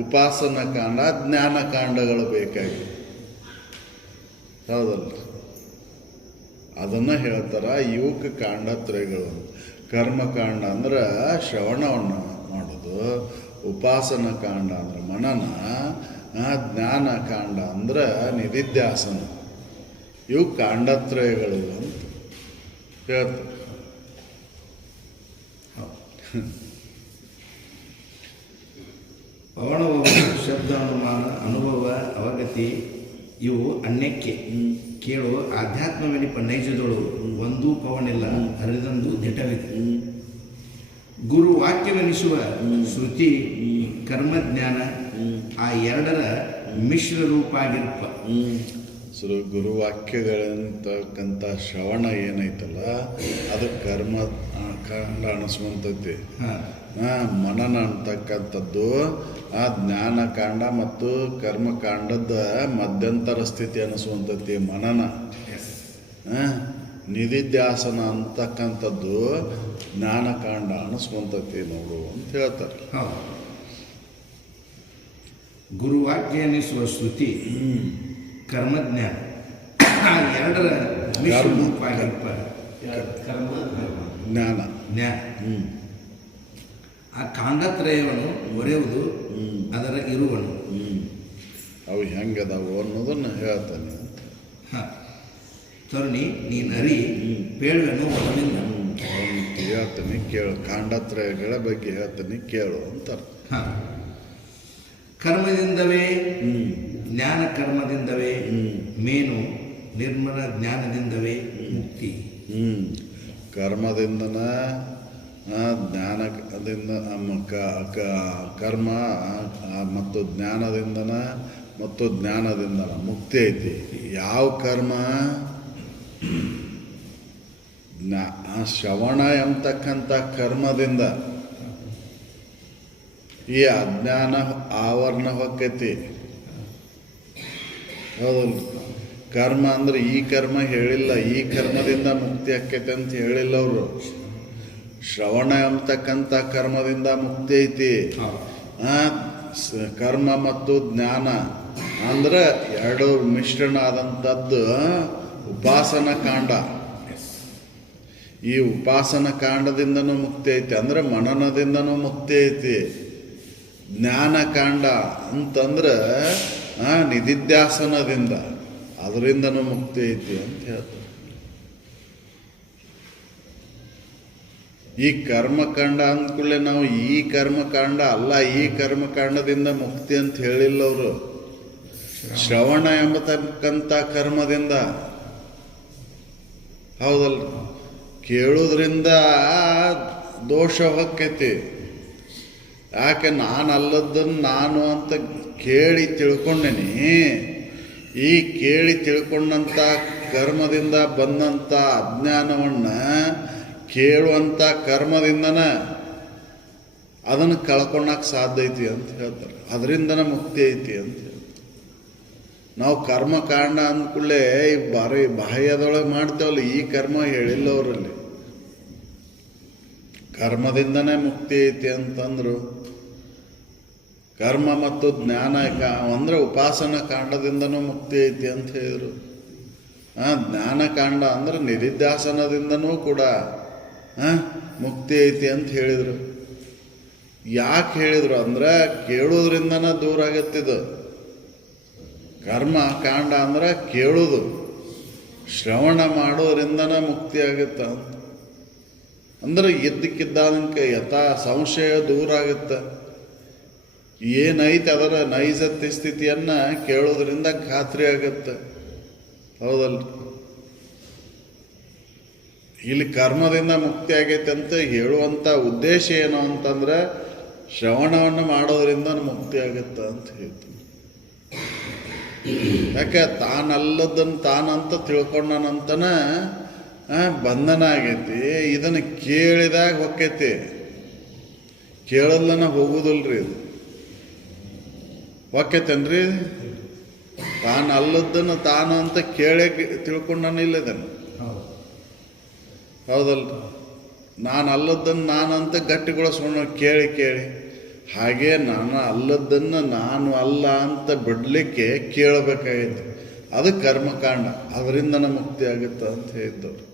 ಉಪಾಸನ ಕಾಂಡ ಜ್ಞಾನ ಕಾಂಡಗಳು ಬೇಕಾಗಿ. ಹೌದಲ್ಲ? ಅದನ್ನು ಹೇಳ್ತಾರ ಇವಕ್ಕೆ ಕಾಂಡತ್ರಯಗಳು. ಕರ್ಮಕಾಂಡ ಅಂದ್ರೆ ಶ್ರವಣವನ್ನು ಮಾಡೋದು, ಉಪಾಸನ ಕಾಂಡ ಅಂದ್ರೆ ಮನನ, ಜ್ಞಾನ ಕಾಂಡ ಅಂದ್ರೆ ನಿಧಿಧ್ಯಾಸನ. ಇವು ಕಾಂಡತ್ರಯಗಳು ಅಂತ ಹೇಳ್ತಾರೆ. ಪವನವು ಶಬ್ದ ಅನುಮಾನ ಅನುಭವ ಅವಗತಿ ಇವು ಅನ್ಯಕ್ಕೆ ಕೇಳು ಆಧ್ಯಾತ್ಮವೆನಿಪ ನೈಜದೊಳು ಒಂದೂ ಪವನಿಲ್ಲ ಹರಿದಂದು ದಿಟವಿದೆ. ಗುರು ವಾಕ್ಯವೆನಿಸುವ ಶ್ರುತಿ ಕರ್ಮಜ್ಞಾನ ಆ ಎರಡರ ಮಿಶ್ರ ರೂಪ ಆಗಿರಪ್ಪ. ಗುರುವಾಕ್ಯಗಳಂತಕ್ಕಂಥ ಶ್ರವಣ ಏನೈತಲ್ಲ ಅದು ಕರ್ಮ ಕಾಂಡ ಅನಿಸುವಂಥದ್ದೇ. ಮನನ ಅಂತಕ್ಕಂಥದ್ದು ಆ ಜ್ಞಾನಕಾಂಡ ಮತ್ತು ಕರ್ಮಕಾಂಡದ ಮಧ್ಯಂತರ ಸ್ಥಿತಿ ಅನಿಸುವಂಥದ್ದೇ ಮನನ. ನಿಧಿಧ್ಯಾಸನ ಅಂತಕ್ಕಂಥದ್ದು ಜ್ಞಾನಕಾಂಡ ಅನಿಸ್ಕೊಂತತಿ ನೋಡು ಅಂತ ಹೇಳ್ತಾರೆ. ಗುರುವಾಕ್ಯ ಎನಿಸುವ ಶ್ರುತಿ ಕರ್ಮಜ್ಞಾನ ಎರಡರ ಜ್ಞಾನ ಜ್ಞಾನ ಆ ಕಾಂಡತ್ರಯವನ್ನು ಒರೆಯುವುದು ಅದರ ಇರುವನು ಅವು ಹೆಂಗದಾವು ಅನ್ನೋದನ್ನು ಹೇಳ್ತಾನೆ. ತರುಣಿ ನೀನು ಅರಿ ಪೇಳುವೆನು ಅವನಿಂದ ಹೇಳ್ತಾನೆ ಕೇಳು. ಕಾಂಡತ್ರಯಗಳ ಬಗ್ಗೆ ಹೇಳ್ತಾನೆ ಕೇಳು ಅಂತಾರೆ. ಕರ್ಮದಿಂದವೇ ಜ್ಞಾನ ಕರ್ಮದಿಂದವೇ ಮೇನು ನಿರ್ಮಲ ಜ್ಞಾನದಿಂದವೇ ಮುಕ್ತಿ. ಕರ್ಮದಿಂದನ ಜ್ಞಾನದಿಂದ ಕರ್ಮ ಮತ್ತು ಜ್ಞಾನದಿಂದನ ಮುಕ್ತಿ ಐತಿ. ಯಾವ ಕರ್ಮ? ಶ್ರವಣ ಎಂಬತಕ್ಕಂಥ ಕರ್ಮದಿಂದ ಈ ಅಜ್ಞಾನ ಆವರಣ ಹೊಕ್ಕೈತಿ. ಹೌದಲ್ಲ? ಕರ್ಮ ಅಂದ್ರೆ ಈ ಕರ್ಮ ಹೇಳಿಲ್ಲ, ಈ ಕರ್ಮದಿಂದ ಮುಕ್ತಿ ಆಕ್ಕೈತಿ ಅಂತ ಹೇಳಿಲ್ಲ ಅವರು. ಶ್ರವಣ ಎಂಬತಕ್ಕಂಥ ಕರ್ಮದಿಂದ ಮುಕ್ತಿ ಐತಿ. ಕರ್ಮ ಮತ್ತು ಜ್ಞಾನ ಅಂದ್ರೆ ಎರಡು ಮಿಶ್ರಣ ಆದಂಥದ್ದು ಉಪಾಸನ ಕಾಂಡ. ಈ ಉಪಾಸನ ಕಾಂಡದಿಂದನೂ ಮುಕ್ತಿ ಐತಿ, ಅಂದ್ರೆ ಮನನದಿಂದನೂ ಮುಕ್ತಿ ಐತಿ. ಜ್ಞಾನಕಾಂಡ ಅಂತಂದ್ರೆ ನಿಧಿಧ್ಯಾಸನದಿಂದ ಅದರಿಂದನೂ ಮುಕ್ತಿ ಐತಿ ಅಂತ ಹೇಳ್ತಾರೆ. ಈ ಕರ್ಮಕಾಂಡ ಅಂದ್ಕೂಡಲೇ ನಾವು ಈ ಕರ್ಮಕಾಂಡ ಅಲ್ಲ, ಈ ಕರ್ಮಕಾಂಡದಿಂದ ಮುಕ್ತಿ ಅಂತ ಹೇಳಿಲ್ಲ ಅವರು. ಶ್ರವಣ ಎಂಬತಕ್ಕಂಥ ಕರ್ಮದಿಂದ. ಹೌದಲ್ಲ? ಕೇಳೋದ್ರಿಂದ ದೋಷ ಹೊಕ್ಕೈತಿ. ಯಾಕೆ? ನಾನು ಅಲ್ಲದನ್ನು ನಾನು ಅಂತ ಕೇಳಿ ತಿಳ್ಕೊಂಡೇನಿ. ಈ ಕೇಳಿ ತಿಳ್ಕೊಂಡಂಥ ಕರ್ಮದಿಂದ ಬಂದಂಥ ಅಜ್ಞಾನವನ್ನು ಕೇಳುವಂಥ ಕರ್ಮದಿಂದನ ಅದನ್ನು ಕಳ್ಕೊಳಕ್ಕೆ ಸಾಧ್ಯ ಐತಿ ಅಂತ ಹೇಳ್ತಾರೆ. ಅದರಿಂದನ ಮುಕ್ತಿ ಐತಿ ಅಂತ ಹೇಳ್ತಾರೆ. ನಾವು ಕರ್ಮಕಾಂಡ ಅಂದ್ಕೂಡಲೇ ಈ ಬಾಹ್ಯದೊಳಗೆ ಮಾಡ್ತೇವಲ್ಲ, ಈ ಕರ್ಮ ಹೇಳಿಲ್ಲ ಅವರಲ್ಲಿ. ಕರ್ಮದಿಂದನೇ ಮುಕ್ತಿ ಐತಿ ಅಂತಂದ್ರು. ಕರ್ಮ ಮತ್ತು ಜ್ಞಾನ ಅಂದ್ರೆ ಉಪಾಸನ ಕಾಂಡದಿಂದನೂ ಮುಕ್ತಿ ಐತಿ ಅಂತ ಹೇಳಿದರು. ಜ್ಞಾನಕಾಂಡ ಅಂದ್ರೆ ನಿಧಿಧ್ಯಾಸನದಿಂದನೂ ಕೂಡ ಮುಕ್ತಿ ಐತಿ ಅಂತ ಹೇಳಿದರು. ಯಾಕೆ ಹೇಳಿದರು ಅಂದ್ರೆ ಕೇಳೋದ್ರಿಂದನ ದೂರ ಆಗತ್ತಿದು. ಕರ್ಮ ಕಾಂಡ ಅಂದ್ರೆ ಕೇಳೋದು, ಶ್ರವಣ ಮಾಡೋದ್ರಿಂದನ ಮುಕ್ತಿ ಆಗುತ್ತೆ ಅಂತ. ಅಂದ್ರೆ ಇದ್ದಕ್ಕಿದ್ದಂಗೆ ಯಥಾ ಸಂಶಯ ದೂರ ಆಗುತ್ತೆ. ಏನೈತೆ ಅದರ ನೈಜತ್ಯ ಸ್ಥಿತಿಯನ್ನು ಕೇಳೋದ್ರಿಂದ ಖಾತ್ರಿ ಆಗುತ್ತೆ. ಹೌದಲ್ಲ? ಇಲ್ಲಿ ಕರ್ಮದಿಂದ ಮುಕ್ತಿ ಆಗೈತೆ ಅಂತ ಹೇಳುವಂಥ ಉದ್ದೇಶ ಏನು ಅಂತಂದ್ರೆ ಶ್ರವಣವನ್ನು ಮಾಡೋದ್ರಿಂದ ಮುಕ್ತಿ ಆಗುತ್ತೆ ಅಂತ ಹೇಳ್ತೀನಿ. ಯಾಕೆ? ತಾನಲ್ಲದನ್ನು ತಾನಂತ ತಿಳ್ಕೊಂಡನಂತನ ಬಂಧನ ಆಗೈತಿ. ಇದನ್ನು ಕೇಳಿದಾಗ ಹೊಕ್ಕೈತಿ, ಕೇಳಲ್ಲನ ಹೋಗುದಿಲ್ರಿ. ಇದು ಹೊಕ್ಕೈತೇನ್ರಿ? ತಾನಲ್ಲದನ್ನು ತಾನು ಅಂತ ಕೇಳಿ ತಿಳ್ಕೊಂಡನಿಲ್ಲ ಇದನ್ನು. ಹೌದಲ್ಲ? ನಾನು ಅಲ್ಲದನ್ನು ನಾನಂತ ಗಟ್ಟಿಗೊಳಿಸ್ಕೊಂಡು ಕೇಳಿ ಹಾಗೆ ನಾನು ಅಲ್ಲದನ್ನು ನಾನು ಅಲ್ಲ ಅಂತ ಬಿಡಲಿಕ್ಕೆ ಕೇಳಬೇಕಾಗೈತಿ. ಅದು ಕರ್ಮಕಾಂಡ, ಅದರಿಂದನ ಮುಕ್ತಿ ಆಗುತ್ತೆ ಅಂತ ಹೇಳಿದ್ದವ್ರು.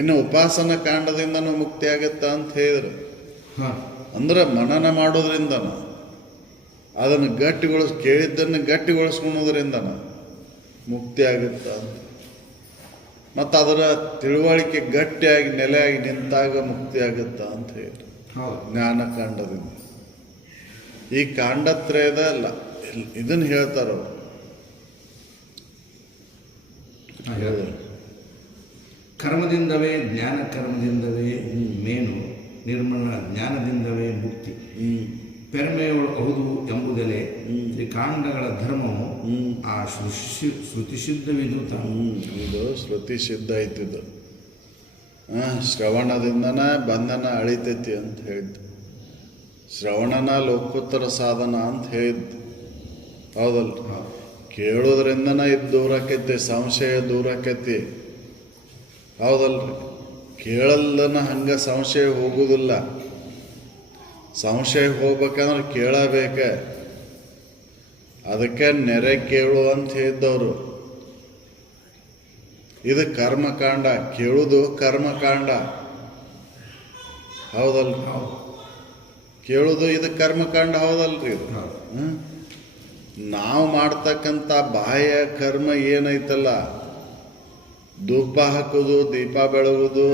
ಇನ್ನು ಉಪಾಸನ ಕಾಂಡದಿಂದನೂ ಮುಕ್ತಿ ಆಗುತ್ತಾ ಅಂತ ಹೇಳಿದ್ರು. ಅಂದ್ರೆ ಮನನ ಮಾಡೋದ್ರಿಂದನ ಅದನ್ನು ಕೇಳಿದ್ದನ್ನು ಗಟ್ಟಿಗೊಳಿಸ್ಕೊಳೋದ್ರಿಂದನ ಮುಕ್ತಿ ಆಗುತ್ತ ಅಂತ. ಮತ್ತು ಅದರ ತಿಳುವಳಿಕೆ ಗಟ್ಟಿಯಾಗಿ ನೆಲೆಯಾಗಿ ನಿಂತಾಗ ಮುಕ್ತಿ ಆಗುತ್ತಾ ಅಂತ ಹೇಳಿ. ಹೌದು. ಜ್ಞಾನಕಾಂಡದಿಂದ. ಈ ಕಾಂಡತ್ರಯದ ಇದನ್ನು ಹೇಳ್ತಾರವ್ರು. ಕರ್ಮದಿಂದವೇ ಜ್ಞಾನ, ಕರ್ಮದಿಂದವೇ ಮೇನು, ನಿರ್ಮಲ ಜ್ಞಾನದಿಂದವೇ ಮುಕ್ತಿ. ಪೆರ್ಮೆಯೊಳು ಹೌದು ಎಂಬುದಲೇ ಈ ಕಾಂಡಗಳ ಧರ್ಮವು ಆ ಶ್ರುತಿ ಸಿದ್ಧವಿದು. ಇದು ಶ್ರುತಿ ಸಿದ್ಧ ಐತಿದ್ದು. ಶ್ರವಣದಿಂದನ ಬಂಧನ ಅಳಿತೈತಿ ಅಂತ ಹೇಳಿದ್ದು. ಶ್ರವಣನ ಲೋಕೋತ್ತರ ಸಾಧನ ಅಂತ ಹೇಳಿದ್ದು. ಹೌದಲ್ಲ? ಕೇಳೋದ್ರಿಂದನ ಇದು ದೂರ ಆಕೈತಿ, ಸಂಶಯ ದೂರ ಆಕೈತಿ. ಹೌದಲ್ರಿ? ಕೇಳಲ್ಲನ ಹಂಗೆ ಸಂಶಯ ಹೋಗುವುದಿಲ್ಲ. ಸಂಶಯ ಹೋಗ್ಬೇಕಂದ್ರೆ ಕೇಳಬೇಕ. ಅದಕ್ಕೆ ನೆರೆ ಕೇಳು ಅಂತ ಹೇಳಿದ್ದವರು. ಇದು ಕರ್ಮಕಾಂಡ, ಕೇಳುವುದು ಕರ್ಮಕಾಂಡ. ಹೌದಲ್ರಿ? ಕೇಳುವುದು ಇದು ಕರ್ಮಕಾಂಡ. ಹೌದಲ್ರಿ? ಇದು ನಾವು ಮಾಡ್ತಕ್ಕಂಥ ಬಾಹ್ಯ ಕರ್ಮ ಏನೈತಲ್ಲ, ಧೂಪ ಹಾಕೋದು, ದೀಪ ಬೆಳಗುದು,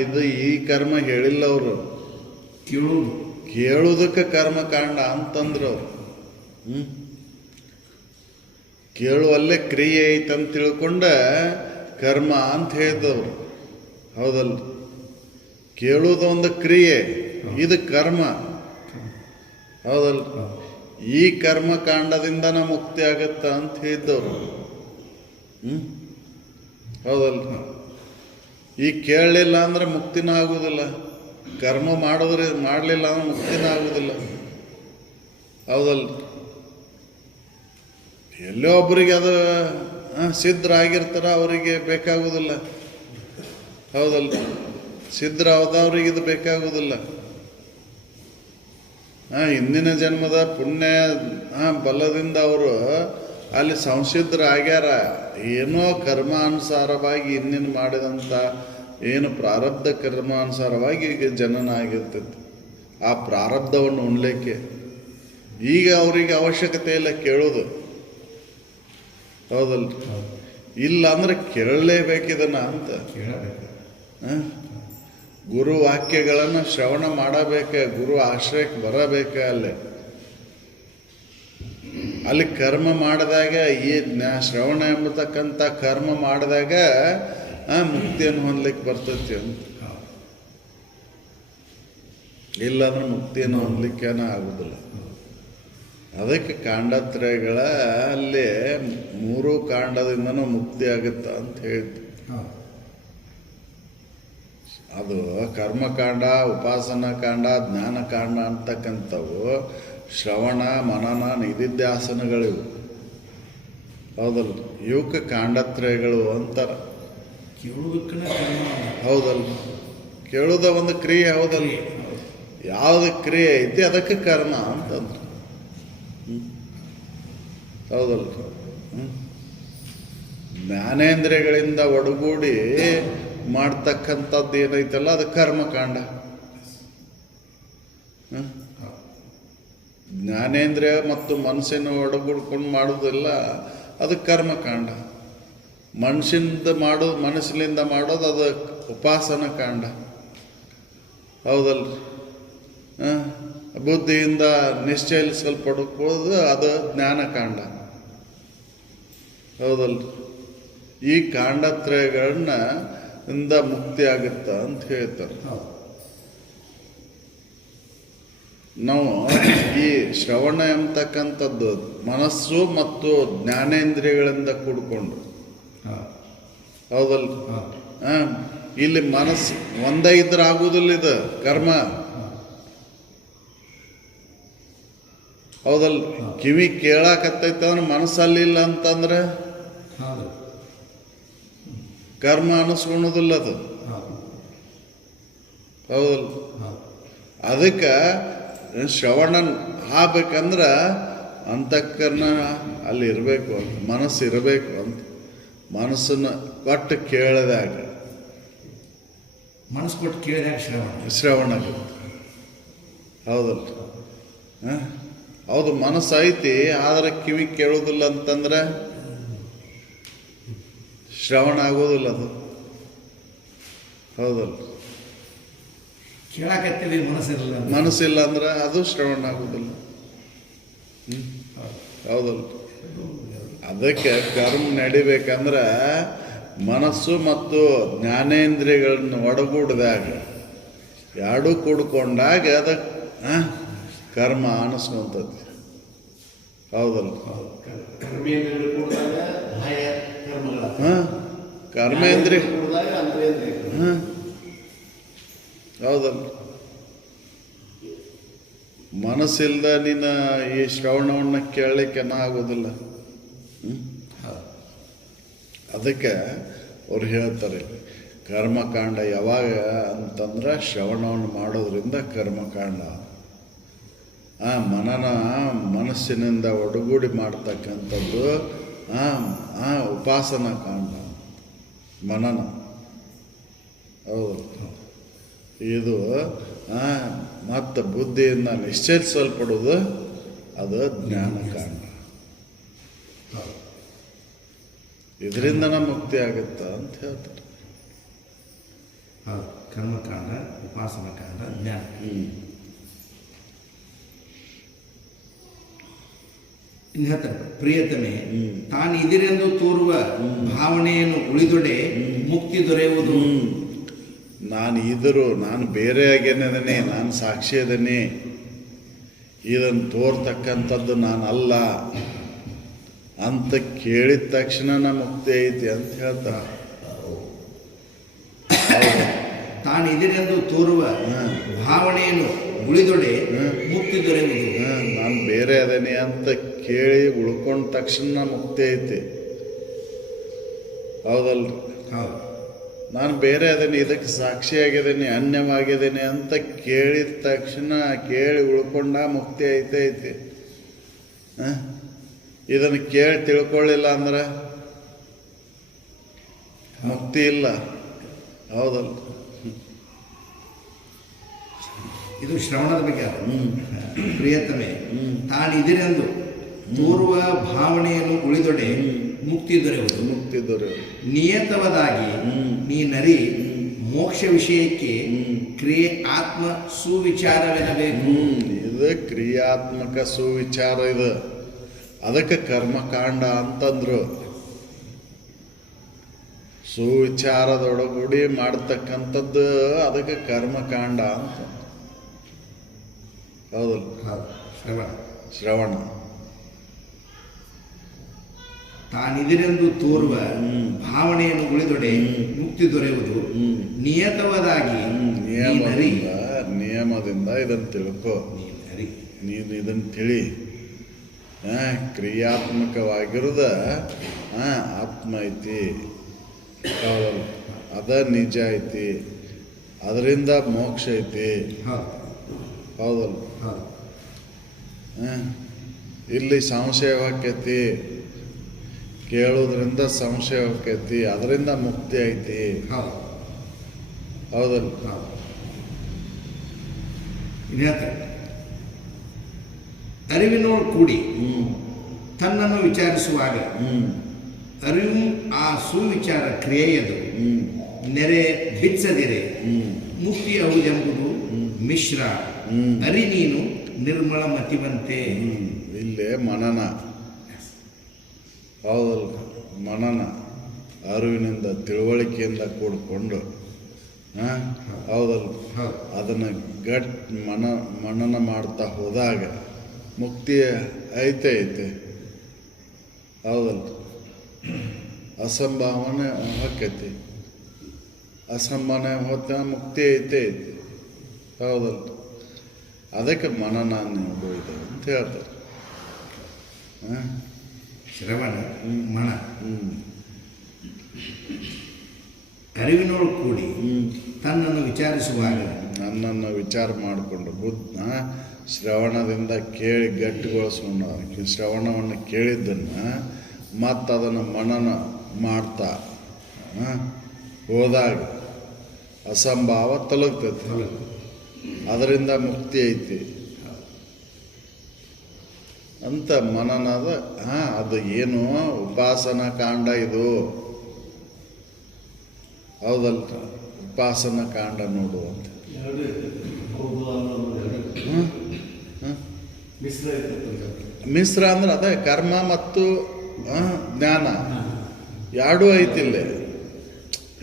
ಇದು ಈ ಕರ್ಮ ಹೇಳಿಲ್ಲ ಅವರು. ಕೇಳುವುದಕ್ಕೆ ಕರ್ಮಕಾಂಡ ಅಂತಂದ್ರು ಅವರು. ಕೇಳುವಲ್ಲೇ ಕ್ರಿಯೆ ಐತಂತ ತಿಳ್ಕೊಂಡ ಕರ್ಮ ಅಂತ ಹೇಳಿದವರು. ಹೌದಲ್ಲ? ಕೇಳುವುದು ಒಂದು ಕ್ರಿಯೆ, ಇದು ಕರ್ಮ. ಹೌದಲ್ಲ? ಈ ಕರ್ಮಕಾಂಡದಿಂದನ ಮುಕ್ತಿ ಆಗತ್ತ ಅಂತ ಹೇಳಿದ್ದವರು. ಹೌದಲ್ಲ? ಈ ಕೇಳಲಿಲ್ಲ ಅಂದ್ರೆ ಮುಕ್ತಿನ ಆಗುವುದಿಲ್ಲ. ಕರ್ಮ ಮಾಡಲಿಲ್ಲ ಅಂದ್ರೆ ಮುಕ್ತಿನ ಆಗುವುದಿಲ್ಲ. ಹೌದಲ್ಲ? ಎಲ್ಲೋ ಒಬ್ಬರಿಗೆ ಅದು ಸಿದ್ಧರಾಗಿರ್ತಾರ, ಅವರಿಗೆ ಬೇಕಾಗುವುದಿಲ್ಲ. ಹೌದಲ್ಲ? ಸಿದ್ಧರಾದವ್ರಿಗೆ ಇದು ಬೇಕಾಗುವುದಿಲ್ಲ. ಹಿಂದಿನ ಜನ್ಮದ ಪುಣ್ಯ ಬಲದಿಂದ ಅವರು ಅಲ್ಲಿ ಸಂಸಿದ್ಧರಾಗ್ಯಾರ. ಏನೋ ಕರ್ಮಾನುಸಾರವಾಗಿ ಇನ್ನಿನ ಮಾಡಿದಂಥ ಏನು ಪ್ರಾರಬ್ಧ ಕರ್ಮಾನುಸಾರವಾಗಿ ಈಗ ಜನನ ಆಗಿರ್ತೈತಿ. ಆ ಪ್ರಾರಬ್ಧವನ್ನು ಉಣ್ಲಿಕ್ಕೆ ಈಗ ಅವರಿಗೆ ಅವಶ್ಯಕತೆ ಇಲ್ಲ ಕೇಳೋದು. ಹೌದಲ್ಲ? ಇಲ್ಲ ಅಂದ್ರೆ ಕೇಳಲೇಬೇಕಿದನ್ನ ಅಂತ. ಗುರು ವಾಕ್ಯಗಳನ್ನು ಶ್ರವಣ ಮಾಡಬೇಕ, ಗುರು ಆಶ್ರಯಕ್ಕೆ ಬರಬೇಕ. ಅಲ್ಲಿ ಕರ್ಮ ಮಾಡಿದಾಗ ಈ ಶ್ರವಣ ಎಂಬತಕ್ಕಂಥ ಕರ್ಮ ಮಾಡಿದಾಗ ಮುಕ್ತಿಯನ್ನು ಹೊಂದಲಿಕ್ಕೆ ಬರ್ತೈತಿ ಅಂತ. ಇಲ್ಲಾಂದ್ರೆ ಮುಕ್ತಿಯನ್ನು ಹೊಂದಲಿಕ್ಕೇನ ಆಗುದಿಲ್ಲ. ಅದಕ್ಕೆ ಕಾಂಡತ್ರಯಗಳ ಅಲ್ಲಿ 3 ಕಾಂಡದಿಂದನೂ ಮುಕ್ತಿ ಆಗುತ್ತ ಅಂತ ಹೇಳಿದ್ದು. ಅದು ಕರ್ಮಕಾಂಡ, ಉಪಾಸನಾ ಕಾಂಡ, ಜ್ಞಾನಕಾಂಡ ಅಂತಕ್ಕಂಥವು ಶ್ರವಣ, ಮನನ, ನಿಧಿಧ್ಯಾಸನಗಳಿವು. ಹೌದಲ್ಲ? ಇವಕ್ಕೆ ಕಾಂಡತ್ರಯಗಳು ಅಂತಾರ. ಹೌದಲ್ಲ? ಕೇಳುವುದ ಒಂದು ಕ್ರಿಯೆ. ಹೌದಲ್ಲ? ಯಾವ್ದು ಕ್ರಿಯೆ ಐತಿ ಅದಕ್ಕೆ ಕರ್ಮ ಅಂತಂದ್ರು. ಹೌದಲ್ಲ? ಜ್ಞಾನೇಂದ್ರಿಯಗಳಿಂದ ಒಡಗೂಡಿ ಮಾಡ್ತಕ್ಕಂಥದ್ದು ಏನೈತಲ್ಲ ಅದು ಕರ್ಮಕಾಂಡ. ಜ್ಞಾನೇಂದ್ರಿಯ ಮತ್ತು ಮನಸ್ಸಿನ ಒಡಗೂಡ್ಕೊಂಡು ಮಾಡೋದಿಲ್ಲ, ಅದು ಕರ್ಮಕಾಂಡ. ಮನಸ್ಸಿನಿಂದ ಮಾಡೋದು ಅದು ಉಪಾಸನಾ ಕಾಂಡ. ಹೌದಲ್ಲ? ಬುದ್ಧಿಯಿಂದ ನಿಶ್ಚಯಿಸಲ್ಪಡ್ಕೋದು ಅದು ಜ್ಞಾನಕಾಂಡ. ಹೌದಲ್ಲ? ಈ ಕಾಂಡತ್ರಯಗಳನ್ನ ಇಂದ ಮುಕ್ತಿ ಆಗುತ್ತ ಅಂತ ಹೇಳ್ತಾರೆ. ನಾವು ಈ ಶ್ರವಣ ಎಂಬತಕ್ಕಂಥದ್ದು ಮನಸ್ಸು ಮತ್ತು ಜ್ಞಾನೇಂದ್ರಿಯಗಳಿಂದ ಕೂಡ್ಕೊಂಡು. ಹೌದಲ್ಲ? ಇಲ್ಲಿ ಮನಸ್ಸು ಒಂದೇ ಇದ್ರೆ ಆಗುವುದಿಲ್ಲ ಇದು ಕರ್ಮ. ಹೌದಲ್ಲ? ಕಿವಿ ಕೇಳಾಕತ್ತೈತಂದ್ರೆ ಮನಸ್ಸಲ್ಲಿಲ್ಲ ಅಂತಂದ್ರೆ ಕರ್ಮ ಅನಿಸ್ಕೊಳೋದಿಲ್ಲ ಅದು. ಹೌದಲ್ಲ? ಅದಕ್ಕೆ ಶ್ರವಣ ಆಗ್ಬೇಕಂದ್ರೆ ಅಂತಃಕರಣ ಅಲ್ಲಿ ಇರಬೇಕು ಅಂತ, ಮನಸ್ಸು ಇರಬೇಕು ಅಂತ. ಮನಸ್ಸನ್ನು ಕೊಟ್ಟು ಕೇಳಿದಾಗ, ಮನಸ್ಸು ಕೊಟ್ಟು ಕೇಳಿದಾಗ ಶ್ರವಣ ಆಗುತ್ತೆ. ಹೌದಲ್ಲ? ಹೌದು, ಮನಸ್ಸು ಐತಿ ಆದರೆ ಕಿವಿ ಕೇಳೋದಿಲ್ಲ ಅಂತಂದ್ರೆ ಶ್ರವಣ ಆಗೋದಿಲ್ಲ ಅದು. ಹೌದಲ್ಲ? ಕೇಳಾಕತ್ತೀವಿ ಮನಸ್ಸಿರಲ್ಲ ಅಂದ್ರೆ. ಮನಸ್ಸಿಲ್ಲ ಅಂದ್ರೆ ಅದು ಶ್ರವಣ ಆಗುದಿಲ್ಲ. ಹೌದಲ್ಲ? ಅದಕ್ಕೆ ಕರ್ಮ ನಡಿಬೇಕಂದ್ರೆ ಮನಸ್ಸು ಮತ್ತು ಜ್ಞಾನೇಂದ್ರಿಯಗಳನ್ನ ಒಡಗೂಡಿದಾಗ ಎರಡೂ ಕೂಡ್ಕೊಂಡಾಗ ಅದಕ್ಕೆ ಕರ್ಮ ಅನಿಸ್ಕೊಂತತಿ. ಹೌದಲ್ಲ? ಕರ್ಮೇಂದ್ರಿಯಗಳು ಕೂಡಿದಾಗ ಬಾಹ್ಯ ಕರ್ಮಗಳ, ಕರ್ಮೇಂದ್ರಿಯ ಕೂಡಿದಾಗ ಅಂತರೇಂದ್ರಿಯ. ಹೌದಲ್ಲ? ಮನಸ್ಸಿಲ್ದ ನೀನು ಈ ಶ್ರವಣವನ್ನು ಕೇಳಲಿಕ್ಕೆ ಆಗೋದಿಲ್ಲ. ಅದಕ್ಕೆ ಅವ್ರು ಹೇಳ್ತಾರೆ ಕರ್ಮಕಾಂಡ ಯಾವಾಗ ಅಂತಂದ್ರೆ ಶ್ರವಣವನ್ನು ಮಾಡೋದ್ರಿಂದ ಕರ್ಮಕಾಂಡ. ಮನನ ಮನಸ್ಸಿನಿಂದ ಒಡಗೂಡಿ ಮಾಡ್ತಕ್ಕಂಥದ್ದು ಉಪಾಸನಾ ಕಾಂಡ, ಮನನ. ಹೌದು. ಇದು ಮತ್ತು ಬುದ್ಧಿಯಿಂದ ನಿಶ್ಚಯಿಸಲ್ಪಡುವುದು ಅದು ಜ್ಞಾನಕಾಂಡ. ಇದರಿಂದ ಮುಕ್ತಿ ಆಗುತ್ತ ಅಂತ ಹೇಳ್ತಾರೆ. ಕರ್ಮಕಾಂಡ, ಉಪಾಸನಾ ಕಾಂಡ, ಜ್ಞಾನ. ಇನ್ನು ಹೇಳ್ತಾರೆ ಪ್ರಿಯತಮೆ ತಾನು ಇದಿರೆಂದು ತೋರುವ ಭಾವನೆಯನ್ನು ಉಳಿದೊಡೆ ಮುಕ್ತಿ ದೊರೆಯುವುದು. ನಾನು ಬೇರೆ ಆಗೇನೇನೆ, ನಾನು ಸಾಕ್ಷಿ ಅದೇನೆ, ಇದನ್ನು ತೋರ್ತಕ್ಕಂಥದ್ದು ನಾನಲ್ಲ ಅಂತ ಕೇಳಿದ ತಕ್ಷಣ ಮುಕ್ತಿ ಐತಿ ಅಂತ ಹೇಳ್ತಾರೆ. ತಾನು ಇದರೆಂದು ತೋರುವ ಭಾವನೆಯನ್ನು ಉಳಿದೊಡೆ ಮುಕ್ತಿ ದೊರೆಯುವುದು. ನಾನು ಬೇರೆ ಅದೇನೆ ಅಂತ ಕೇಳಿ ಉಳ್ಕೊಂಡ ತಕ್ಷಣ ಮುಕ್ತಿ ಐತಿ. ಹೌದಲ್ರಿ? ಹೌದು. ನಾನು ಬೇರೆ ಅದೇನೆ, ಇದಕ್ಕೆ ಸಾಕ್ಷಿಯಾಗಿದ್ದೇನೆ, ಅನ್ಯವಾಗಿದ್ದೇನೆ ಅಂತ ಕೇಳಿದ ತಕ್ಷಣ ಕೇಳಿ ಉಳ್ಕೊಂಡ ಮುಕ್ತಿ ಐತಿ. ಇದನ್ನು ಕೇಳಿ ತಿಳ್ಕೊಳ್ಳಿಲ್ಲ ಅಂದ್ರೆ ಮುಕ್ತಿ ಇಲ್ಲ. ಹೌದಲ್ಲ? ಇದು ಶ್ರವಣದ ಬಗ್ಗೆ. ಪ್ರಿಯತಮೆ ತಾನು ಇದಿರೆಂದು ತೋರುವ ಭಾವನೆಯನ್ನು ಉಳಿದೊಡೆ ಮುಕ್ತಿ ದೊರೆಯುವುದು. ಮುಕ್ತಿ ದೊರೆಯುವುದು ನಿಯತವಾದಾಗಿ ನೀ ನರಿ ಮೋಕ್ಷ ವಿಷಯಕ್ಕೆ ಕ್ರಿಯೆ ಆತ್ಮ ಸುವಿಚಾರವೆನ್ನಬೇಕು. ಇದು ಕ್ರಿಯಾತ್ಮಕ ಸುವಿಚಾರ. ಇದು ಅದಕ್ಕೆ ಕರ್ಮಕಾಂಡ ಅಂತಂದ್ರು. ಸುವಿಚಾರದೊಳಗೂಡಿ ಮಾಡ್ತಕ್ಕಂಥದ್ದು ಅದಕ್ಕೆ ಕರ್ಮಕಾಂಡ ಅಂತ. ಹೌದಲ್ಲ? ಶ್ರವಣ. ತಾನಿದಿರೆಂದು ತೋರುವ ಭಾವನೆಯನ್ನು ಉಳಿದೊಡೆ ಮುಕ್ತಿ ದೊರೆಯುವುದು. ನಿಯತವಾದಾಗಿ ನಿಯಮದಿಂದ ಇದನ್ನು ತಿಳ್ಕೊ. ನೀನು ಇದನ್ನು ತಿಳಿ. ಕ್ರಿಯಾತ್ಮಕವಾಗಿರೋದ ಆತ್ಮ ಐತಿ. ಹೌದಲ್ಲ? ಅದ ನಿಜ ಐತಿ. ಅದರಿಂದ ಮೋಕ್ಷ ಐತಿ. ಹೌದಲ್ಲ? ಇಲ್ಲಿ ಸಂಶಯ ಆಕೈತಿ, ಕೇಳೋದ್ರಿಂದ ಸಂಶಯ ಆಕೈತಿ, ಅದರಿಂದ ಮುಕ್ತಿ ಐತಿ. ಹೌದಲ್ಲ? ಅರಿವಿನೋಳು ಕೂಡಿ ತನ್ನನ್ನು ವಿಚಾರಿಸುವಾಗ ಅರಿವು ಆ ಸುವಿಚಾರ ಕ್ರಿಯೆಯದು ನೆರೆ ಬಿಚ್ಚದಿರೆ ಮುಕ್ತಿ ಹೌದೆಂಬುದು ಮಿಶ್ರ. ಅರಿ ನೀನು ನಿರ್ಮಲ ಮತಿವಂತೆ. ಇಲ್ಲೇ ಮನನ. ಹೌದಲ್ಲ? ಮನನ ಅರಿವಿನಿಂದ ತಿಳುವಳಿಕೆಯಿಂದ ಕೂಡಿಕೊಂಡು ಹೌದಲ್ಲ? ಅದನ್ನು ಮನನ ಮಾಡ್ತಾ ಹೋದಾಗ ಮುಕ್ತಿ ಐತೆ. ಹೌದಲ್ಲ? ಅಸಂಭಾವನೆ ಆಕೈತಿ. ಅಸಂಭಾವನೆ ಹೋತ ಮುಕ್ತಿ ಐತೆ. ಹೌದಲ್ಲ? ಅದಕ್ಕೆ ಮನನ ನೀವು ಇದು ಅಂತ ಹೇಳ್ತಾರೆ. ಶ್ರವಣ ಮನ ಅರಿವಿನೋಳು ಕೂಡಿ ತನ್ನನ್ನು ವಿಚಾರಿಸುವಾಗ ನನ್ನನ್ನು ವಿಚಾರ ಮಾಡಿಕೊಂಡು ಶ್ರವಣದಿಂದ ಕೇಳಿ ಗಟ್ಟಿಗೊಳಿಸ್ಕೊಂಡು ಶ್ರವಣವನ್ನು ಕೇಳಿದ್ದನ್ನು ಮತ್ತು ಅದನ್ನು ಮನನ ಮಾಡ್ತಾ ಹೋದಾಗ ಅಸಂಭಾವ ತೊಲಗ್ತೈತಿ. ಅದರಿಂದ ಮುಕ್ತಿ ಐತಿ ಅಂತ ಮನನದ. ಅದು ಏನು ಉಪಾಸನಾ ಕಾಂಡ ಇದು. ಹೌದಲ್ಲ? ಉಪಾಸನಾ ಕಾಂಡ ನೋಡು ಅಂತ. ಎರಡು ಇರ್ತೈತೆ. ಹೌದು ಅನ್ನೋದು ಎರಡು ಹ್ಮ್? ಹ್ಮ್? ಮಿಶ್ರ ಇರ್ತೈತೆ. ಮಿಶ್ರ ಅಂದ್ರೆ ಅದೇ ಕರ್ಮ ಮತ್ತು ಜ್ಞಾನ ಎರಡೂ ಐತಿಲ್ಲೇ,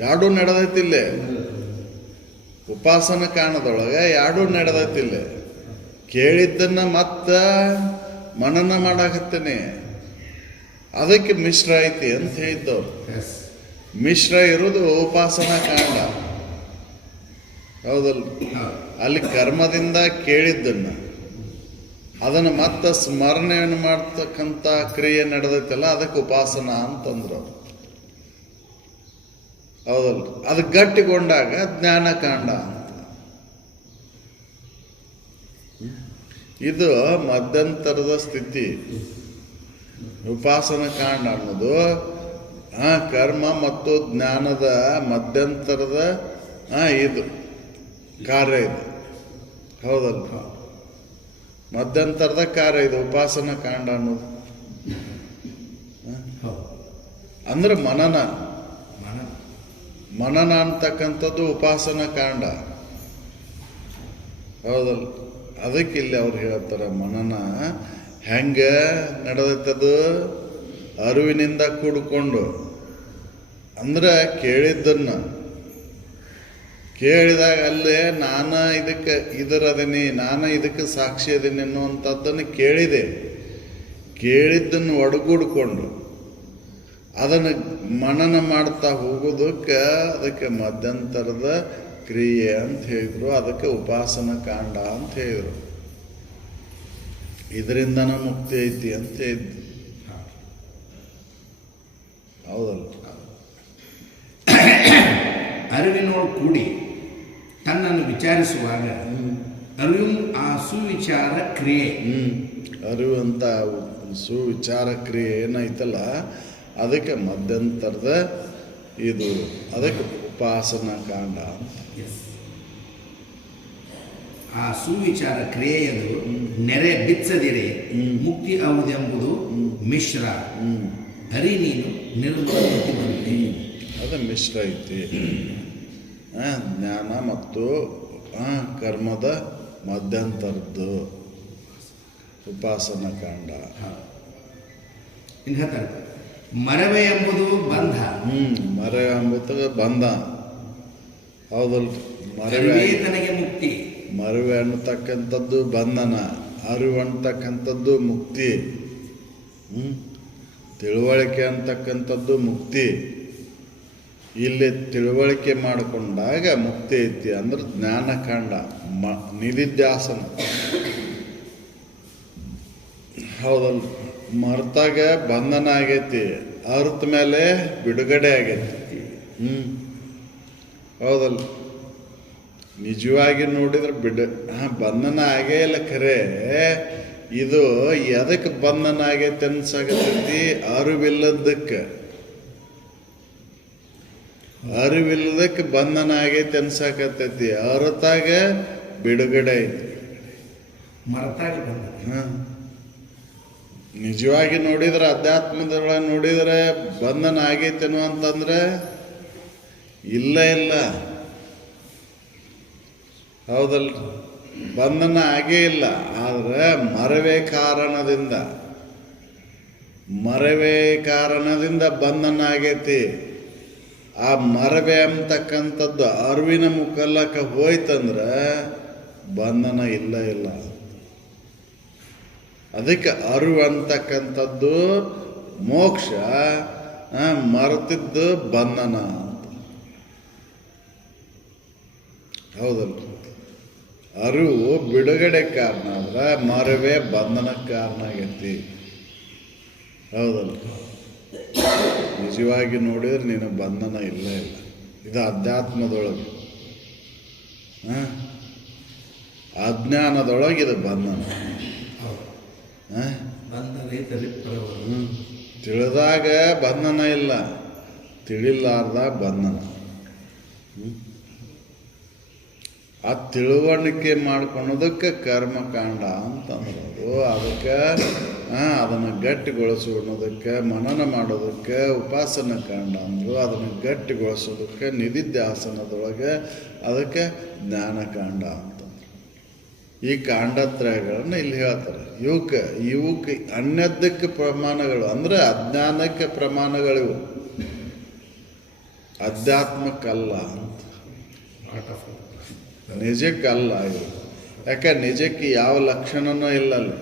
ಎರಡೂ ನಡೆದೈತಿಲ್ಲೇ. ಉಪಾಸನ ಕಾರಣದೊಳಗೆ ಎರಡೂ ನಡೆದೈತಿಲ್ಲೇ. ಕೇಳಿದ್ದನ್ನ ಮತ್ತ ಮನನ ಮಾಡಾಕತ್ತೇನೆ, ಅದಕ್ಕೆ ಮಿಶ್ರ ಐತಿ ಅಂತ ಹೇಳಿದ್ದವ್ರು. ಎಸ್ ಮಿಶ್ರ ಇರೋದು ಉಪಾಸನ ಕಾಂಡ, ಹೌದಲ್ಲ? ಹೌದು. ಅಲ್ಲಿ ಕರ್ಮದಿಂದ ಕೇಳಿದ್ದನ್ನ ಅದನ್ನು ಮತ್ತೆ ಸ್ಮರಣೆಯನ್ನು ಮಾಡ್ತಕ್ಕಂಥ ಕ್ರಿಯೆ ನಡೆದೈತಲ್ಲ, ಅದಕ್ಕೆ ಉಪಾಸನ ಅಂತಂದ್ರು. ಹೌದಲ್ಲ? ಅದು ಗಟ್ಟಿಗೊಂಡಾಗ ಜ್ಞಾನಕಾಂಡ ಅಂತ. ಇದು ಮಧ್ಯಂತರದ ಸ್ಥಿತಿ. ಉಪಾಸನ ಕಾಂಡ ಅನ್ನೋದು ಕರ್ಮ ಮತ್ತು ಜ್ಞಾನದ ಮಧ್ಯಂತರದ ಇದು ಕಾರ್ಯ ಇದು, ಹೌದಲ್ಲ? ಮಧ್ಯಂತರದ ಕಾರ್ಯ ಇದು ಉಪಾಸನ ಕಾಂಡ ಅನ್ನೋದು. ಹೌದು. ಅಂದ್ರೆ ಮನನ ಮನ ಮನನ ಅಂತಕ್ಕಂಥದ್ದು ಉಪಾಸನ ಕಾಂಡ, ಹೌದಲ್ಲ? ಅದಕ್ಕೆ ಇಲ್ಲಿ ಅವ್ರು ಹೇಳ್ತಾರೆ, ಮನನ ಹೆಂಗ ನಡೆದೈತದು? ಅರಿವಿನಿಂದ ಕೂಡಿಕೊಂಡು. ಅಂದ್ರೆ ಕೇಳಿದ್ದನ್ನ ಕೇಳಿದಾಗ ಅಲ್ಲೇ ನಾನು ಇದಕ್ಕೆ ಇದರದೀನಿ, ನಾನು ಇದಕ್ಕೆ ಸಾಕ್ಷಿ ಅದೀನಿ ಅನ್ನುವಂಥದ್ದನ್ನು ಕೇಳಿದೆ. ಕೇಳಿದ್ದನ್ನು ಒಡಗೂಡಿಕೊಂಡು ಅದನ್ನು ಮನನ ಮಾಡ್ತಾ ಹೋಗೋದಕ್ಕೆ ಅದಕ್ಕೆ ಮಧ್ಯಂತರದ ಕ್ರಿಯೆ ಅಂತ ಹೇಳಿದ್ರು. ಅದಕ್ಕೆ ಉಪಾಸನ ಕಾಂಡ ಅಂತ ಹೇಳಿದರು. ಇದರಿಂದನ ಮುಕ್ತಿ ಐತಿ ಅಂತ ಹೇಳಿದ್ರು, ಹೌದಲ್ಲ? ಅರಿವಿನೋಳು ಕೂಡಿ ತನ್ನನ್ನು ವಿಚಾರಿಸುವಾಗ ಅರಿವು ಆ ಸುವಿಚಾರ ಕ್ರಿಯೆ. ಅರಿವು ಅಂತ ಸುವಿಚಾರ ಕ್ರಿಯೆ ಏನೈತಲ್ಲ, ಅದಕ್ಕೆ ಮಧ್ಯಂತರದ ಇದು, ಅದಕ್ಕೆ ಉಪಾಸನ ಕಾಂಡ ಅಂತ. ಆ ಸುವಿಚಾರ ಕ್ರಿಯೆಯದು ನೆರೆ ಬಿಚ್ಚದಿರೆ ಮುಕ್ತಿ ಆಗುವುದೆಂಬುದು ಮಿಶ್ರ. ಹರಿ ನೀನು ನಿರ್ಮಲತೆ. ಅದು ಮಿಶ್ರ ಐತಿ. ಜ್ಞಾನ ಮತ್ತು ಕರ್ಮದ ಮಧ್ಯಂತರದ್ದು ಉಪಾಸನ ಕಾಂಡ. ಇನ್ನು ಹೇಳ್ತಾರೆ, ಮರವೆ ಎಂಬುದು ಬಂಧ. ಮರೆ ಎಂಬುದು ಬಂಧ, ಹೌದಲ್? ಅರಿವೇ ತನಗೆ ಮುಕ್ತಿ. ಮರವೆ ಅನ್ನತಕ್ಕಂಥದ್ದು ಬಂಧನ, ಅರಿವು ಅನ್ನತಕ್ಕಂಥದ್ದು ಮುಕ್ತಿ. ತಿಳುವಳಿಕೆ ಅಂತಕ್ಕಂಥದ್ದು ಮುಕ್ತಿ. ಇಲ್ಲಿ ತಿಳುವಳಿಕೆ ಮಾಡಿಕೊಂಡಾಗ ಮುಕ್ತಿ ಐತಿ. ಅಂದ್ರೆ ಜ್ಞಾನಕಾಂಡ, ನಿಧಿಧ್ಯಾಸನ, ಹೌದಲ್ಲ? ಮರ್ತಾಗ ಬಂಧನ ಆಗೈತಿ, ಅರ್ಥ ಮೇಲೆ ಬಿಡುಗಡೆ ಆಗೈತಿ. ಹೌದಲ್ಲ? ನಿಜವಾಗಿ ನೋಡಿದ್ರೆ ಬಂಧನ ಆಗೇ ಇಲ್ಲ. ಖರೆ ಇದು ಎದಕ್ಕೆ ಬಂಧನ ಆಗೈತೆ ಅನ್ಸಾಗತೈತಿ? ಅರಿವಿಲ್ಲದಕ್ಕೆ. ಅರಿವಿಲ್ಲದಕ್ಕೆ ಬಂಧನ ಆಗೈತೆ ಅನ್ಸಾಕತೈತಿ. ಅರ್ತಾಗ ಬಿಡುಗಡೆ ಐತಿ. ಮರತಾಗ ಬಂಧ. ನಿಜವಾಗಿ ನೋಡಿದ್ರೆ, ಅಧ್ಯಾತ್ಮದೊಳಗೆ ನೋಡಿದ್ರೆ ಬಂಧನ ಆಗೈತೇನೋ ಅಂತಂದ್ರೆ ಇಲ್ಲ ಇಲ್ಲ, ಹೌದಲ್ಲ? ಬಂಧನ ಆಗೇ ಇಲ್ಲ. ಆದ್ರೆ ಮರವೇ ಕಾರಣದಿಂದ ಬಂಧನ ಆಗೈತಿ. ಆ ಮರವೇ ಅಂತಕ್ಕಂಥದ್ದು ಅರಿವಿನ ಮುಖಲ್ಲಕ ಹೋಯ್ತಂದ್ರೆ ಬಂಧನ ಇಲ್ಲ ಇಲ್ಲ. ಅದಕ್ಕೆ ಅರಿವು ಅಂತಕ್ಕಂಥದ್ದು ಮೋಕ್ಷ, ಮರೆತಿದ್ದು ಬಂಧನ ಅಂತ, ಹೌದಲ್ಲ? ಅರಿವು ಬಿಡುಗಡೆ ಕಾರಣ ಆದ್ರೆ ಮರವೇ ಬಂಧನಕ್ಕೆ ಕಾರಣ ಆಗೈತಿ, ಹೌದಲ್ಲ? ನಿಜವಾಗಿ ನೋಡಿದ್ರೆ ನೀನು ಬಂಧನ ಇಲ್ಲ ಇಲ್ಲ. ಇದು ಅಧ್ಯಾತ್ಮದೊಳಗೆ. ಅಜ್ಞಾನದೊಳಗೆ ಇದು ಬಂಧನ. ತಿಳಿದಾಗ ಬಂಧನ ಇಲ್ಲ, ತಿಳಿಲಾರ್ದ ಬಂಧನ. ಆ ತಿಳುವಳಿಕೆ ಮಾಡ್ಕೊಳೋದಕ್ಕೆ ಕರ್ಮಕಾಂಡ ಅಂತಂದ್ರು. ಅದಕ್ಕೆ ಅದನ್ನು ಗಟ್ಟಿಗೊಳಿಸೋದಕ್ಕೆ ಮನನ ಮಾಡೋದಕ್ಕೆ ಉಪಾಸನ ಕಾಂಡ ಅಂದರು. ಅದನ್ನು ಗಟ್ಟಿಗೊಳಿಸೋದಕ್ಕೆ ನಿಧಿಧ್ಯಾಸನದೊಳಗೆ ಅದಕ್ಕೆ ಜ್ಞಾನಕಾಂಡ ಅಂತಂದ್ರು. ಈ ಕಾಂಡತ್ರಯಗಳನ್ನು ಇಲ್ಲಿ ಹೇಳ್ತಾರೆ. ಇವಕ್ಕೆ ಅನ್ಯದಕ್ಕೆ ಪ್ರಮಾಣಗಳು ಅಂದರೆ ಅಜ್ಞಾನಕ್ಕೆ ಪ್ರಮಾಣಗಳಿವು, ಅಧ್ಯಾತ್ಮಕ್ಕಲ್ಲ ಅಂತ, ನಿಜಕ್ಕಲ್ಲ ಇವು. ಯಾಕೆ ನಿಜಕ್ಕೆ ಯಾವ ಲಕ್ಷಣನೂ ಇಲ್ಲ ಅಲ್ಲಿ.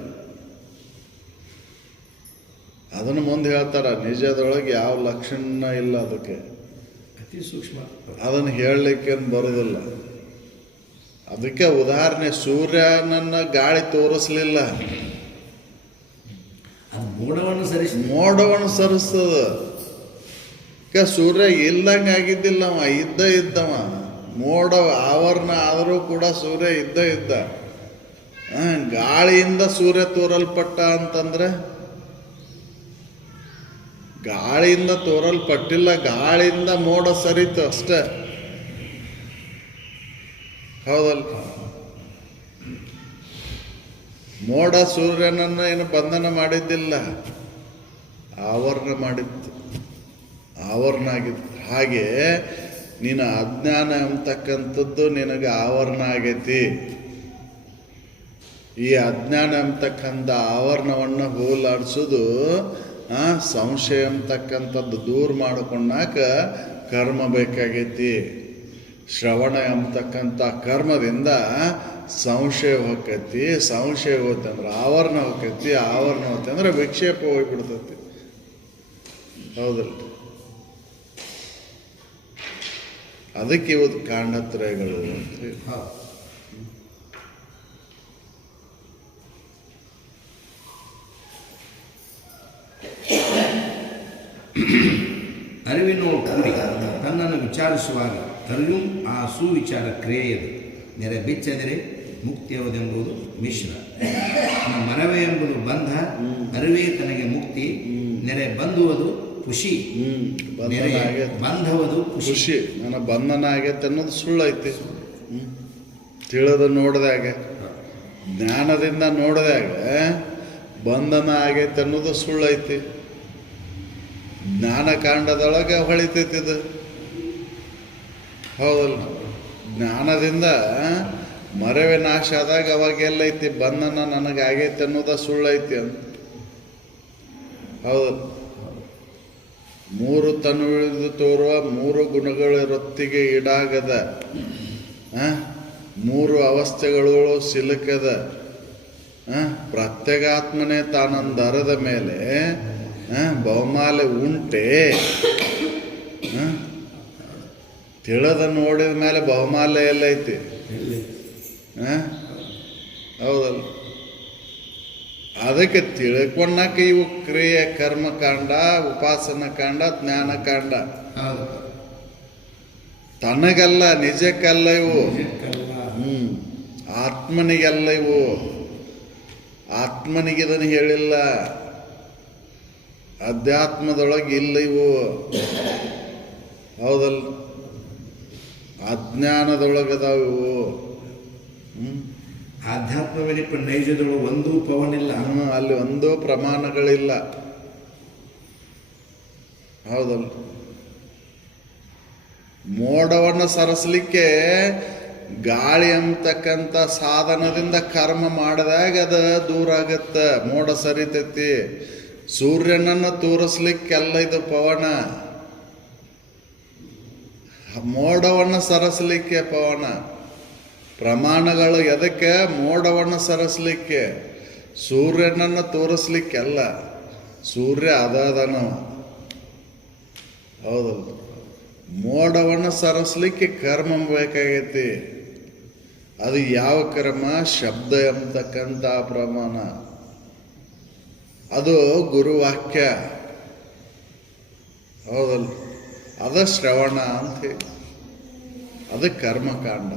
ಅದನ್ನು ಮುಂದೆ ಹೇಳ್ತಾರ, ನಿಜದೊಳಗೆ ಯಾವ ಲಕ್ಷಣ ಇಲ್ಲ ಅದಕ್ಕೆ, ಅತಿ ಸೂಕ್ಷ್ಮ. ಅದನ್ನು ಹೇಳಲಿಕ್ಕೆ ಬರೋದಿಲ್ಲ. ಅದಕ್ಕೆ ಉದಾಹರಣೆ, ಸೂರ್ಯನನ್ನ ಗಾಳಿ ತೋರಿಸ್ಲಿಲ್ಲ, ಅದು ಮೋಡವನ್ನು ಸರಿಸ್ತದ. ಸೂರ್ಯ ಇಲ್ದಂಗೆ ಆಗಿದ್ದಿಲ್ಲ, ಅವ ಇದ್ದವ. ಮೋಡ ಆವರಣ ಆದರೂ ಕೂಡ ಸೂರ್ಯ ಇದ್ದ. ಗಾಳಿಯಿಂದ ಸೂರ್ಯ ತೋರಲ್ಪಟ್ಟ ಅಂತಂದ್ರೆ ಗಾಳಿಯಿಂದ ತೋರಲ್ಪಟ್ಟಿಲ್ಲ, ಗಾಳಿಯಿಂದ ಮೋಡ ಸರಿತು ಅಷ್ಟೇ. ಹೌದಲ್ಲ? ಮೋಡ ಸೂರ್ಯನನ್ನು ಏನು ಬಂಧನ ಮಾಡಿದ್ದಿಲ್ಲ, ಆವರಣ ಮಾಡಿತ್ತು, ಆವರಣ ಆಗಿತ್ತು. ಹಾಗೆ ನೀನು ಅಜ್ಞಾನ ಅಂತಕ್ಕಂಥದ್ದು ನಿನಗೆ ಆವರಣ ಆಗೈತಿ. ಈ ಅಜ್ಞಾನ ಅಂತಕ್ಕಂಥ ಆವರಣವನ್ನು ಹೋಲಾಡಿಸೋದು ಸಂಶಯ ಅಂತಕ್ಕಂಥದ್ದು ದೂರ ಮಾಡಿಕೊಂಡಾಕ ಕರ್ಮ ಬೇಕಾಗೈತಿ. ಶ್ರವಣ ಅಂತಕ್ಕಂಥ ಕರ್ಮದಿಂದ ಸಂಶಯ ಹೋಗ್ತೈತಿ, ಸಂಶಯ ಹೋತಂದ್ರೆ ಆವರಣ ಹೋಗ್ತೈತಿ, ಆವರಣ ಹೋತಂದ್ರೆ ವಿಕ್ಷೇಪ ಹೋಗ್ಬಿಡ್ತೈತಿ. ಹೌದಲ್ಲ? ಅದಕ್ಕೆ ಇವತ್ತು ಕಾಂಡತ್ರಯಗಳು ಅಂತ ಹೇಳಿ. ಅರಿವಿನೋಳು ಕೂಡಿ ತನ್ನನ್ನು ವಿಚಾರಿಸುವಾಗ ಅರಿವು ಆ ಸುವಿಚಾರ ಕ್ರಿಯೆಯದು ನೆರೆ ಬಿಚ್ಚದರೆ ಮುಕ್ತಿಯವದೆಂಬುದು ಮಿಶ್ರ. ಮನವೇ ಎಂಬುದು ಬಂಧ, ಅರಿವೇ ತನಗೆ ಮುಕ್ತಿ. ನೆರೆ ಬಂಧುವುದು ಖುಷಿ, ಬಂಧವದು ಖುಷಿ. ನನ್ನ ಬಂಧನ ಆಗೈತೆ ಅನ್ನೋದು ಸುಳ್ಳೈತಿ. ತಿಳಿದು ನೋಡಿದಾಗ, ಜ್ಞಾನದಿಂದ ನೋಡಿದಾಗ ಬಂಧನ ಆಗೈತೆ ಅನ್ನೋದು ಸುಳ್ಳೈತಿ. ಜ್ಞಾನಕಾಂಡದೊಳಗೆ ಹೊಳಿತೈತಿ ಇದು. ಹೌದಲ್ಲ? ಜ್ಞಾನದಿಂದ ಮರವೇ ನಾಶ ಆದಾಗ ಅವಾಗೆಲ್ಲೈತಿ ಬಂಧನ ನನಗಾಗೈತೆ ಅನ್ನೋದ ಸುಳ್ಳೈತಿ ಅಂತ. ಹೌದಲ್ಲ? ಮೂರು ತನುವಿಳಿದು ತೋರುವ ಮೂರು ಗುಣಗಳ ರೊತ್ತಿಗೆ ಈಡಾಗದ, ಮೂರು ಅವಸ್ಥೆಗಳು ಸಿಲುಕದ, ಪ್ರತ್ಯೇಗಾತ್ಮನೇ ತಾನಂದರದ ಮೇಲೆ ಬಹುಮಾಲೆ ಉಂಟೆ. ತಿಳಿದ ನೋಡಿದ ಮೇಲೆ ಬಹುಮಾಲೆ ಎಲ್ಲೈತಿ? ಹೌದಲ್ಲ? ಅದಕ್ಕೆ ತಿಳ್ಕೊಂಡಾಕ ಇವು ಕ್ರಿಯೆ, ಕರ್ಮಕಾಂಡ, ಉಪಾಸನ ಕಾಂಡ, ಜ್ಞಾನಕಾಂಡ. ತನಗಲ್ಲ, ನಿಜಕ್ಕಲ್ಲ ಇವು. ಆತ್ಮನಿಗೆಲ್ಲ ಇವು. ಆತ್ಮನಿಗಿದನ್ನು ಹೇಳಿಲ್ಲ, ಅಧ್ಯಾತ್ಮದೊಳಗೆ ಇಲ್ಲ ಇವು. ಹೌದಲ್ಲ? ಅಜ್ಞಾನದೊಳಗದಾವ ಇವು. ಆಧ್ಯಾತ್ಮದಲ್ಲಿ ನೈಜದೊಳಗೆ ಒಂದೂ ಪವನಿಲ್ಲ, ಅಲ್ಲಿ ಒಂದೂ ಪ್ರಮಾಣಗಳಿಲ್ಲ. ಹೌದಲ್ಲ? ಮೋಡವನ್ನು ಸರಿಸಲಿಕ್ಕೆ ಗಾಳಿ ಅಂತಕ್ಕಂಥ ಸಾಧನದಿಂದ ಕರ್ಮ ಮಾಡಿದಾಗ ಅದು ದೂರ ಆಗತ್ತೆ, ಮೋಡ ಸರಿತೈತಿ. ಸೂರ್ಯನನ್ನು ತೋರಿಸ್ಲಿಕ್ಕೆಲ್ಲ ಇದು ಪವನ. ಮೋಡವನ್ನು ಸರಿಸಲಿಕ್ಕೆ ಪವನ. ಪ್ರಮಾಣಗಳು ಎದಕ್ಕೆ? ಮೋಡವನ್ನು ಸರಿಸಲಿಕ್ಕೆ, ಸೂರ್ಯನನ್ನು ತೋರಿಸ್ಲಿಕ್ಕೆಲ್ಲ. ಸೂರ್ಯ ಅದನವ. ಹೌದಲ್ಲ? ಮೋಡವನ್ನು ಸರಿಸಲಿಕ್ಕೆ ಕರ್ಮ ಬೇಕಾಗೈತಿ. ಅದು ಯಾವ ಕರ್ಮ? ಶಬ್ದ ಎಂಬತಕ್ಕಂಥ ಪ್ರಮಾಣ. ಅದು ಗುರುವಾಕ್ಯ. ಹೌದಲ್ಲ? ಅದ ಶ್ರವಣ ಅಂತ ಹೇಳಿ, ಅದು ಕರ್ಮಕಾಂಡ.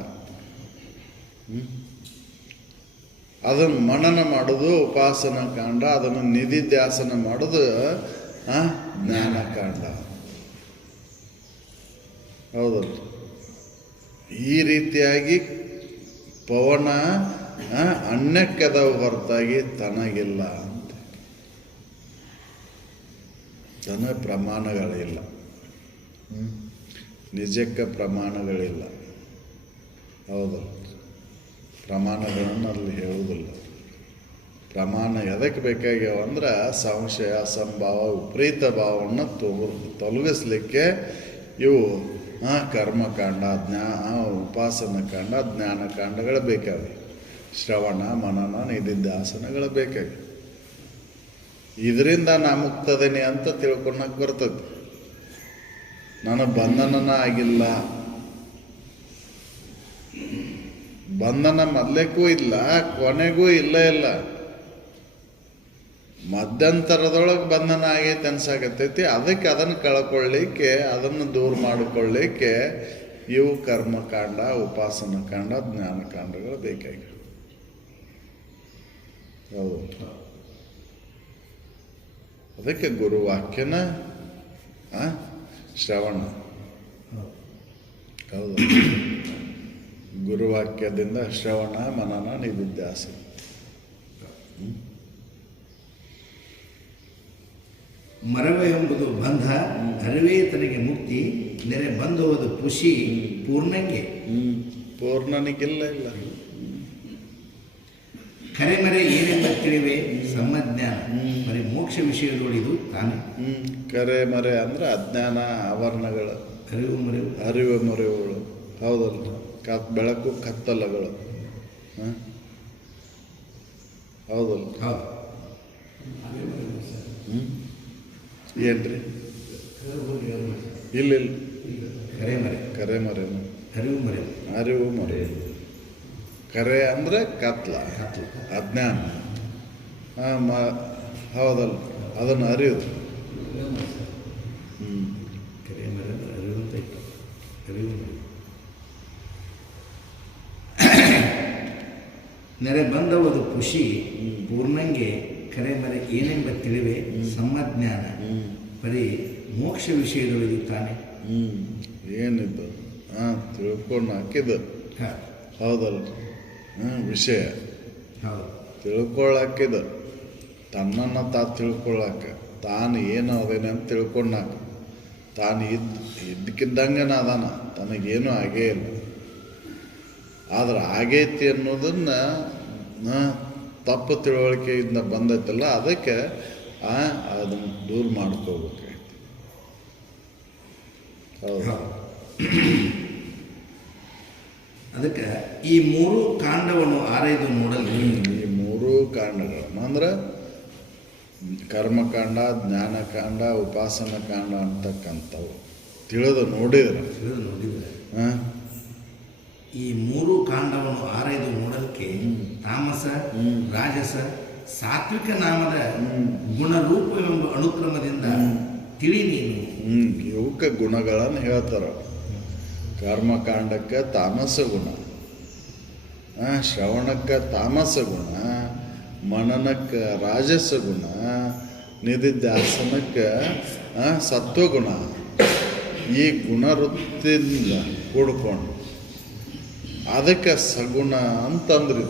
ಅದನ್ನು ಮನನ ಮಾಡೋದು ಉಪಾಸನ ಕಾಂಡ, ಅದನ್ನು ನಿಧಿಧ್ಯಾಸನ ಮಾಡೋದು ಜ್ಞಾನಕಾಂಡ. ಹೌದಲ್ಲ? ಈ ರೀತಿಯಾಗಿ ಪವನ ಅಣ್ಣಕ್ಕೆದವು ಹೊರತಾಗಿ ತನಗಿಲ್ಲ ಅಂತ. ತನ ಪ್ರಮಾಣಗಳಿಲ್ಲ, ನಿಜಕ್ಕೆ ಪ್ರಮಾಣಗಳಿಲ್ಲ. ಹೌದಲ್ಲ, ಪ್ರಮಾಣಗಳನ್ನು ಅಲ್ಲಿ ಹೇಳುವುದಿಲ್ಲ. ಪ್ರಮಾಣ ಎದಕ್ಕೆ ಬೇಕಾಗ್ಯಾವ ಅಂದ್ರೆ ಸಂಶಯ, ಅಸಂಭಾವ, ವಿಪರೀತ ಭಾವವನ್ನು ತೊಲಗಿಸ್ಲಿಕ್ಕೆ ಇವು ಕರ್ಮಕಾಂಡ, ಉಪಾಸನ ಕಾಂಡ, ಜ್ಞಾನಕಾಂಡಗಳು ಬೇಕಾವೆ. ಶ್ರವಣ, ಮನನ, ನಿಧಿಧ್ಯಾಸನಗಳು ಬೇಕಾವೆ. ಇದರಿಂದ ನಾ ಮುಕ್ತದೇನೆ ಅಂತ ತಿಳ್ಕೊಳಕ್ಕೆ ಬರ್ತದೆ. ನನಗೆ ಬಂಧನನ ಆಗಿಲ್ಲ, ಬಂಧನ ಮೊದಲೇಕ್ಕೂ ಇಲ್ಲ, ಕೊನೆಗೂ ಇಲ್ಲ. ಮಧ್ಯಂತರದೊಳಗೆ ಬಂಧನ ಆಗೈತೆ ಅನ್ಸಾಕತ್ತೈತಿ. ಅದಕ್ಕೆ ಅದನ್ನು ಕಳ್ಕೊಳ್ಳಿಕ್ಕೆ, ಅದನ್ನು ದೂರ ಮಾಡಿಕೊಳ್ಳಿಕ್ಕೆ ಇವು ಕರ್ಮಕಾಂಡ, ಉಪಾಸನ ಕಾಂಡ, ಜ್ಞಾನಕಾಂಡಗಳು ಬೇಕಾಗಿವೆ. ಹೌದು. ಅದಕ್ಕೆ ಗುರುವಾಕ್ಯನ ಶ್ರವಣ. ಹೌದು, ಗುರುವಾಕ್ಯದಿಂದ ಶ್ರವಣ, ಮನನ, ನಿಧಿಧ್ಯಾಸನ. ಮರವೆ ಎಂಬುದು ಬಂಧ, ಅರಿವೇ ತನಗೆ ಮುಕ್ತಿ, ನೆರೆ ಬಂಧುವುದು ಖುಷಿ ಪೂರ್ಣಂಗೆ. ಪೂರ್ಣನಿಗಿಲ್ಲ ಇಲ್ಲ. ಕರೆಮರೆ ಏನೆಂಬ ತಿಳಿವೆ ಸಮ್ಮಜ್ಞಾನ, ಬರೀ ಮೋಕ್ಷ ವಿಷಯದೊಳಿದು ತಾನೆ. ಕರೆ ಮರೆ ಅಂದ್ರೆ ಅಜ್ಞಾನ ಆವರಣಗಳು, ಅರಿವು ಮರೆವುಗಳು. ಹೌದಲ್ಲ, ಬೆಳಕು ಕತ್ತಲಗಳು. ಹೌದಲ್ಲ. ಏನ್ರಿ? ಇಲ್ಲ ಕರೆ ಮರೆ, ಅರಿವು ಮರೆ. ಕರೆ ಅಂದ್ರೆ ಕತ್ಲ, ಅಜ್ಞಾನ. ಹೌದಲ್ಲ, ಅದನ್ನು ಅರಿಯೋದು. ನೆರೆ ಬಂದವುದು ಖುಷಿ ಪೂರ್ಣಂಗೆ, ಕರೆ ಮರೆ ಏನೆಂಬ ತಿಳಿವೆ ಸಮ್ಮಜ್ಞಾನ, ಬರೀ ಮೋಕ್ಷ ವಿಷಯದೊಳಗೆ ತಾನೆ. ಏನಿದ್ದು ತಿಳ್ಕೊಂಡು ಹಾಕಿದ್ದು. ಹೌದಲ್ಲ, ವಿಷಯ ತಿಳ್ಕೊಳ್ಳಾಕಿದ, ತನ್ನನ್ನು ತಿಳ್ಕೊಳ್ಳಾಕ, ತಾನು ಏನು ಅದೇನೆ ಅಂತ ತಿಳ್ಕೊಂಡಾಕ, ತಾನು ಇದ್ದಕ್ಕಿದ್ದಂಗನ ಅದಾನ, ತನಗೇನು ಆಗೇ ಇಲ್ಲ. ಆದ್ರೆ ಆಗೈತಿ ಅನ್ನೋದನ್ನು ತಪ್ಪು ತಿಳುವಳಿಕೆಯಿಂದ ಬಂದೈತಲ್ಲ, ಅದಕ್ಕೆ ಅದನ್ನು ದೂರ ಮಾಡ್ಕೋಬೇಕಾಯ್ತು. ಹೌದು. ಅದಕ್ಕೆ ಈ ಮೂರು ಕಾಂಡವನ್ನು ಆರೈದು ನೋಡಲು, ಈ ಮೂರು ಕಾಂಡಗಳನ್ನು ಅಂದ್ರೆ ಕರ್ಮಕಾಂಡ, ಜ್ಞಾನಕಾಂಡ, ಉಪಾಸನ ಕಾಂಡ ಅಂತಕ್ಕಂಥವು ತಿಳಿದು ನೋಡಿದ್ರೆ ಈ ಮೂರು ಕಾಂಡವನ್ನು ಆರೈದು ನೋಡಲಿಕ್ಕೆ ತಾಮಸ, ರಾಜಸ, ಸಾತ್ವಿಕ ನಾಮದ ಗುಣರೂಪವೆಂಬ ಅನುಕ್ರಮದಿಂದ ತಿಳಿ ನೀನು. ಇವಕ್ಕೆ ಗುಣಗಳನ್ನು ಹೇಳ್ತಾರ. ಕರ್ಮಕಾಂಡಕ್ಕೆ ತಾಮಸ ಗುಣ, ಶ್ರವಣಕ್ಕೆ ತಾಮಸ ಗುಣ, ಮನನಕ್ಕೆ ರಾಜಸ ಗುಣ, ನಿಧಿಧ್ಯಾಸನಕ್ಕೆ ಸತ್ವಗುಣ. ಈ ಗುಣವೃತ್ತಿಯಿಂದ ಕೂಡ್ಕೊಂಡು ಅದಕ್ಕೆ ಸಗುಣ ಅಂತಂದ್ರೆ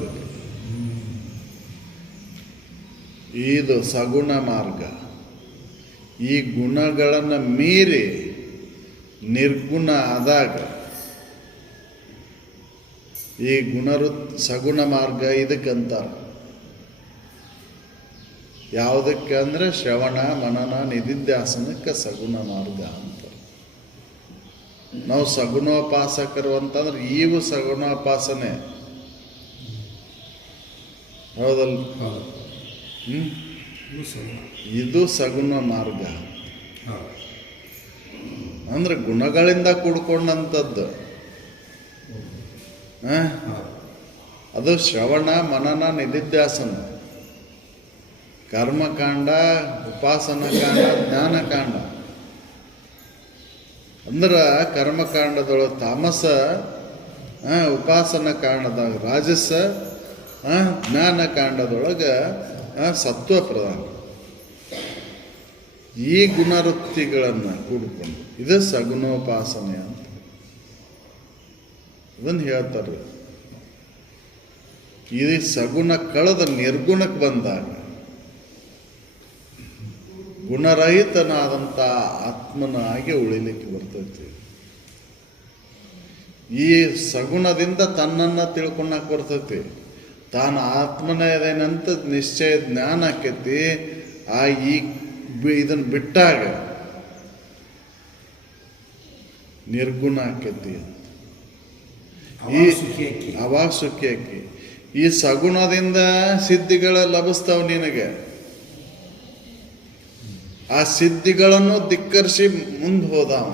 ಇದು ಸಗುಣ ಮಾರ್ಗ. ಈ ಗುಣಗಳನ್ನು ಮೀರಿ ನಿರ್ಗುಣ ಆದಾಗ ಈ ಸಗುಣ ಮಾರ್ಗ ಇದಕ್ಕಂತಾರೆ. ಯಾವುದಕ್ಕೆ ಅಂದರೆ ಶ್ರವಣ, ಮನನ, ನಿಧಿಧ್ಯಾಸನಕ್ಕೆ ಸಗುಣ ಮಾರ್ಗ ಅಂತಾರೆ. ನಾವು ಸಗುಣೋಪಾಸಕರು ಅಂತಂದ್ರೆ ಇವು ಸಗುಣೋಪಾಸನೆ. ಹೌದಲ್ಲ? ಇದು ಸಗುಣ ಮಾರ್ಗ ಅಂದ್ರೆ ಗುಣಗಳಿಂದ ಕೂಡ್ಕೊಂಡಂಥದ್ದು. ಅದು ಶ್ರವಣ, ಮನನ, ನಿಧಿಧ್ಯಾಸನ. ಕರ್ಮಕಾಂಡ, ಉಪಾಸನ ಕಾಂಡ, ಜ್ಞಾನಕಾಂಡ. ಅಂದ್ರೆ ಕರ್ಮಕಾಂಡದೊಳಗೆ ತಾಮಸ, ಉಪಾಸನ ಕಾಂಡದಾಗ ರಾಜಸ, ಜ್ಞಾನಕಾಂಡದೊಳಗೆ ಸತ್ವ ಪ್ರಧಾನ. ಈ ಗುಣವೃತ್ತಿಗಳನ್ನು ಕೂಡಿಕೊಂಡು ಇದು ಸಗುಣೋಪಾಸನೆ ಅಂತ ಇದನ್ನು ಹೇಳ್ತಾರೆ. ಇದು ಸಗುಣ ಕಳೆದ ನಿರ್ಗುಣಕ್ಕೆ ಬಂದಾಗ ಗುಣರಹಿತನಾದಂಥ ಆತ್ಮನಾಗಿ ಉಳಿಲಿಕ್ಕೆ ಬರ್ತೈತಿ. ಈ ಸಗುಣದಿಂದ ತನ್ನನ್ನು ತಿಳ್ಕೊಳಕ್ಕೆ ಬರ್ತೈತಿ. ತಾನು ಆತ್ಮನೇ ಅದೇನಂತ ನಿಶ್ಚಯ ಜ್ಞಾನ ಆಕೈತಿ. ಆ ಇದನ್ನು ಬಿಟ್ಟಾಗ ನಿರ್ಗುಣ ಆಕೈತಿ. ಅವಾಗ ಸುಖಿ ಆಕಿ. ಈ ಸಗುಣದಿಂದ ಸಿದ್ಧಿಗಳ ಲಭಿಸ್ತಾವ ನಿನಗೆ. ಆ ಸಿದ್ಧಿಗಳನ್ನು ಧಿಕ್ಕರಿಸಿ ಮುಂದೆ ಹೋದವ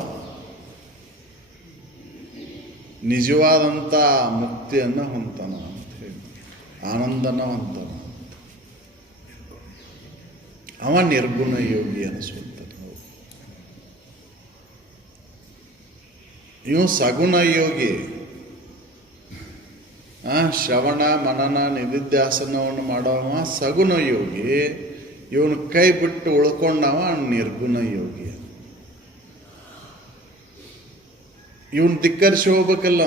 ನಿಜವಾದಂಥ ಮುಕ್ತಿಯನ್ನು ಹೊಂತಾನ ಅಂತ ಹೇಳಿ, ಆನಂದನ ಹೊಂತಾನ. ಅವ ನಿರ್ಗುಣ ಯೋಗಿ ಅನಿಸ್ಬಿಡ್ತಾನೆ. ಇವು ಸಗುಣ ಯೋಗಿ. ಶ್ರವಣ ಮನನ ನಿಧಿಧ್ಯಾಸನವನ್ನು ಮಾಡವ ಸಗುಣ ಯೋಗಿ. ಇವನು ಕೈ ಬಿಟ್ಟು ಉಳ್ಕೊಂಡವ ನಿರ್ಗುಣ ಯೋಗಿ. ಇವನ್ ಧಿಕ್ಕರಿಸಿ ಹೋಗ್ಬೇಕಲ್ಲ.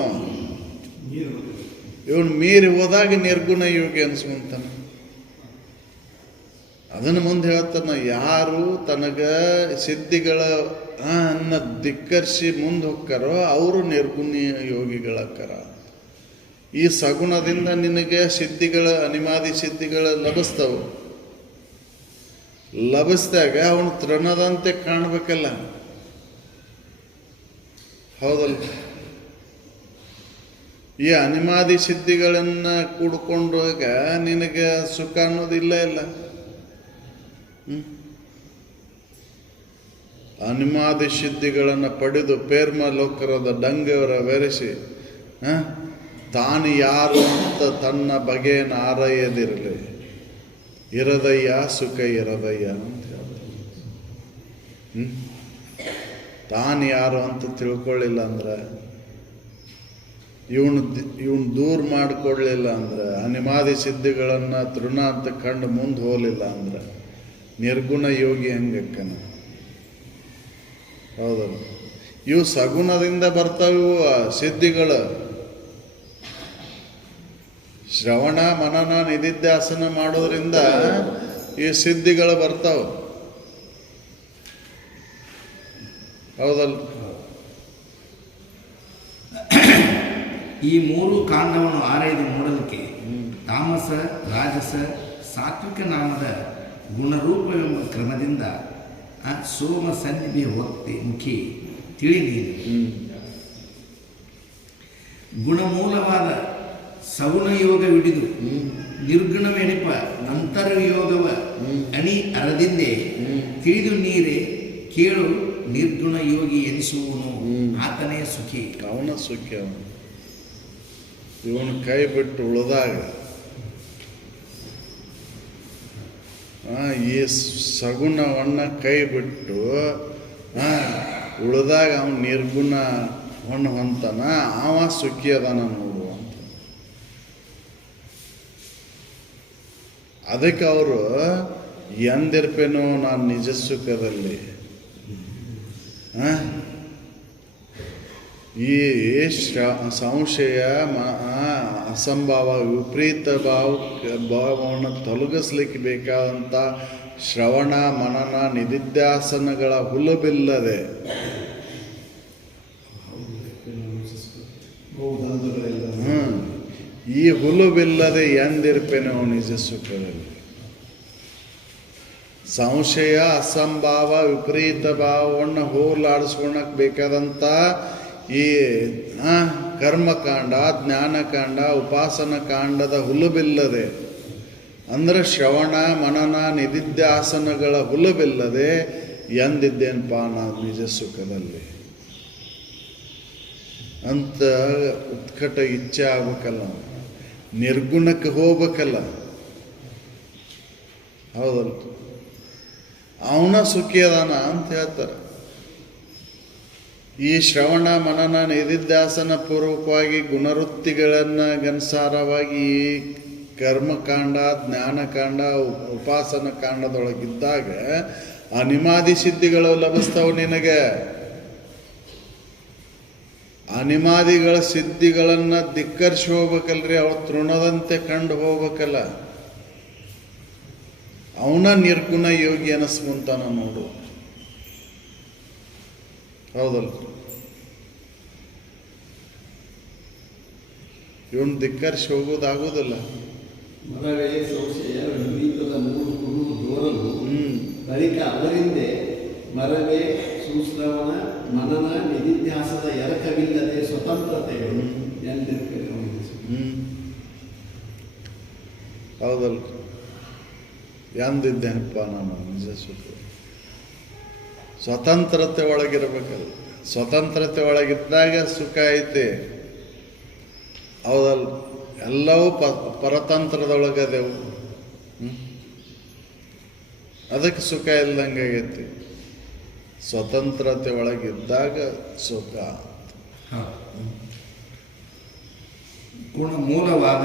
ಇವನ್ ಮೀರಿ ಹೋದಾಗ ನಿರ್ಗುಣ ಯೋಗಿ ಅನ್ಸ್ಕೊಂತಾನ. ಅದನ್ನು ಮುಂದೆ ಹೇಳ್ತಾನ, ಯಾರು ತನಗ ಸಿದ್ಧಿಗಳ ಧಿಕ್ಕರಿಸಿ ಮುಂದೆ ಹೋಗ್ತಾರೋ ಅವರು ನಿರ್ಗುಣ ಯೋಗಿಗಳಾಕಾರ. ಈ ಸಗುಣದಿಂದ ನಿನಗೆ ಸಿದ್ಧಿಗಳ ಅನಿಮಾದಿ ಸಿದ್ಧಿಗಳ ಲಭಿಸ್ತವು. ಲಭಿಸಿದಾಗ ಅವನು ತೃಣದಂತೆ ಕಾಣಬೇಕಲ್ಲ. ಹೌದಲ್ಲ? ಈ ಅನಿಮಾದಿ ಸಿದ್ಧಿಗಳನ್ನು ಕೂಡ್ಕೊಂಡಾಗ ನಿನಗೆ ಸುಖ ಅನ್ನೋದಿಲ್ಲ ಇಲ್ಲ. ಅನಿಮಾದಿ ಸಿದ್ಧಿಗಳನ್ನು ಪಡೆದು ಪೇರ್ಮ ಲೋಕರದ ಡಂಗವರ ಬೆರೆಸಿ ತಾನು ಯಾರು ಅಂತ ತನ್ನ ಬಗೆಯನ್ನು ಆರೈಯದಿರಲಿ. ಇರದಯ್ಯ ಸುಖ ಇರದಯ್ಯ ಅಂತ ಹೇಳ್ತಾರೆ. ತಾನು ಯಾರು ಅಂತ ತಿಳ್ಕೊಳ್ಳಿಲ್ಲ ಅಂದ್ರೆ, ಇವನು ದೂರ ಮಾಡಿಕೊಡ್ಲಿಲ್ಲ ಅಂದ್ರೆ, ಅನಿಮಾದಿ ಸಿದ್ಧಿಗಳನ್ನು ತೃಣ ಅಂತ ಕಂಡು ಮುಂದೆ ಹೋಗಲಿಲ್ಲ ಅಂದ್ರೆ ನಿರ್ಗುಣ ಯೋಗಿ ಹಂಗಕ್ಕನ. ಹೌದಲ್ಲ? ಇವು ಸಗುಣದಿಂದ ಬರ್ತಾವು ಸಿದ್ಧಿಗಳು. ಶ್ರವಣ ಮನನ ನಿಧಿಧ್ಯಾಸನ ಮಾಡೋದ್ರಿಂದ ಈ ಸಿದ್ಧಿಗಳು ಬರ್ತಾವ. ಹೌದಲ್ಲ? ಈ ಮೂರು ಕಾಂಡವನ್ನು ಆರೈದು ನೋಡಲಿಕ್ಕೆ ತಾಮಸ, ರಾಜಸ, ಸಾತ್ವಿಕ ನಾಮದ ಗುಣರೂಪವೆಂಬ ಕ್ರಮದಿಂದ ಸೋಮ ಸನ್ನಿಧಿ ಹೊತ್ತಿ ಮುಖಿ ತಿಳಿ ನೀನು. ಗುಣಮೂಲವಾದ ಸಗುಣ ಯೋಗವಿಡಿದು ನಿರ್ಗುಣವೆನಿಪ ಅಂತರ್ಯೋಗವ ಅಣಿ ಅರದಿಂದೆ ತಿಳಿದು ನೀರೇ ಕೇಳು ನಿರ್ಗುಣ ಯೋಗಿ ಎನಿಸುವನು ಆತನೇ ಸುಖಿ. ಅವನ ಸುಖಿ. ಅವನು ಇವನು ಕೈ ಬಿಟ್ಟು ಉಳಿದಾಗ ಈ ಸಗುಣವನ್ನ ಕೈ ಬಿಟ್ಟು ಉಳಿದಾಗ ಅವನು ನಿರ್ಗುಣ ಹೊಂತಾನ. ಅವ ಸುಖಿ ಅದಾನ ನೋಡು ಅಂತ. ಅದಕ್ಕೆ ಅವರು ಎಂದಿರ್ಪೇನೋ ನಾನು ನಿಜ ಸುಖದಲ್ಲಿ. ಈ ಸಂಶಯ ಅಸಂಭಾವ ವಿಪರೀತ ಭಾವವನ್ನು ತೊಲಗಿಸ್ಲಿಕ್ಕೆ ಬೇಕಾದಂಥ ಶ್ರವಣ ಮನನ ನಿಧಿಧ್ಯಾಸನಗಳ ಹುಲುಬಿಲ್ಲದೆ ಈ ಹುಲುಬಿಲ್ಲದೆ ಎಂದಿರ್ಪೇನೋ ನಿಜ ಸುಖದಲ್ಲಿ. ಸಂಶಯ ಅಸಂಭಾವ ವಿಪರೀತ ಭಾವವನ್ನು ಹೋಲಾಡಿಸ್ಕೊಳಕ್ ಬೇಕಾದಂಥ ಈ ಕರ್ಮಕಾಂಡ, ಜ್ಞಾನಕಾಂಡ, ಉಪಾಸನ ಕಾಂಡದ ಹುಲುಬಿಲ್ಲದೆ ಅಂದ್ರೆ ಶ್ರವಣ ಮನನ ನಿಧಿಧ್ಯಾಸನಗಳ ಹುಲುಬಿಲ್ಲದೆ ಎಂದಿದ್ದೇನಪ್ಪ ನಾನು ನಿಜ ಸುಖದಲ್ಲಿ ಅಂತ ಉತ್ಕಟ ಇಚ್ಛೆ ಆಗ್ಬೇಕಲ್ಲ. ನಿರ್ಗುಣಕ್ಕೆ ಹೋಗ್ಬೇಕಲ್ಲ. ಹೌದಲ್ಲ? ಅವನ ಸುಖಿ ಅದಾನ ಅಂತ ಹೇಳ್ತಾರೆ. ಈ ಶ್ರವಣ ಮನನ ನಿಧಿಧ್ಯಾಸನ ಪೂರ್ವಕವಾಗಿ ಗುಣವೃತ್ತಿಗಳನ್ನನುಸಾರವಾಗಿ ಈ ಕರ್ಮಕಾಂಡ, ಜ್ಞಾನಕಾಂಡ, ಉಪಾಸನ ಕಾಂಡದೊಳಗಿದ್ದಾಗ ಅನಿಮಾದಿ ಸಿದ್ಧಿಗಳು ಲಭಿಸ್ತಾವ ನಿನಗೆ. ಅನಿಮಾದಿಗಳ ಸಿದ್ಧಿಗಳನ್ನು ಧಿಕ್ಕರಿಸಿ ಹೋಗ್ಬೇಕಲ್ರಿ, ಅವ ತೃಣದಂತೆ ಕಂಡು ಹೋಗ್ಬೇಕಲ್ಲ. ಅವನ ನಿರ್ಗುಣ ಯೋಗಿ ಅನಿಸ್ಕೊಂತಾನ ನೋಡು. ಹೌದಲ್ಲ? ಇವನ್ ಧಿಕ್ಕರಿಸಿ ಹೋಗೋದಾಗೋದಿಲ್ಲ. ಮರವೇ ಸಂಶಯ ವಿಪರೀತದ ಮೂರು ಕುರು ದೋರಲು ಬಳಿಕ ಅವರಿಂದೆ ಮರವೇ ಸುಶ್ರವಣ ಮನನ ನಿಧಿಧ್ಯಾಸದ ಎರಕವಿಲ್ಲದೆ ಸ್ವತಂತ್ರತೆಗಳು ಹೌದಲ್ಲ? ಎಂದಿದ್ದೇನಪ್ಪ ನಾನು ನಿಜ ಸುಖ. ಸ್ವತಂತ್ರತೆ ಒಳಗಿರ್ಬೇಕಲ್ಲ. ಸ್ವತಂತ್ರತೆ ಒಳಗಿದ್ದಾಗ ಸುಖ ಐತೆ. ಹೌದಲ್ಲ? ಎಲ್ಲವೂ ಪರತಂತ್ರದೊಳಗದೆವು. ಅದಕ್ಕೆ ಸುಖ ಇಲ್ದಂಗೆ ಆಗೈತಿ. ಸ್ವತಂತ್ರತೆ ಒಳಗಿದ್ದಾಗ ಸುಖ. ಗುಣಮೂಲವಾದ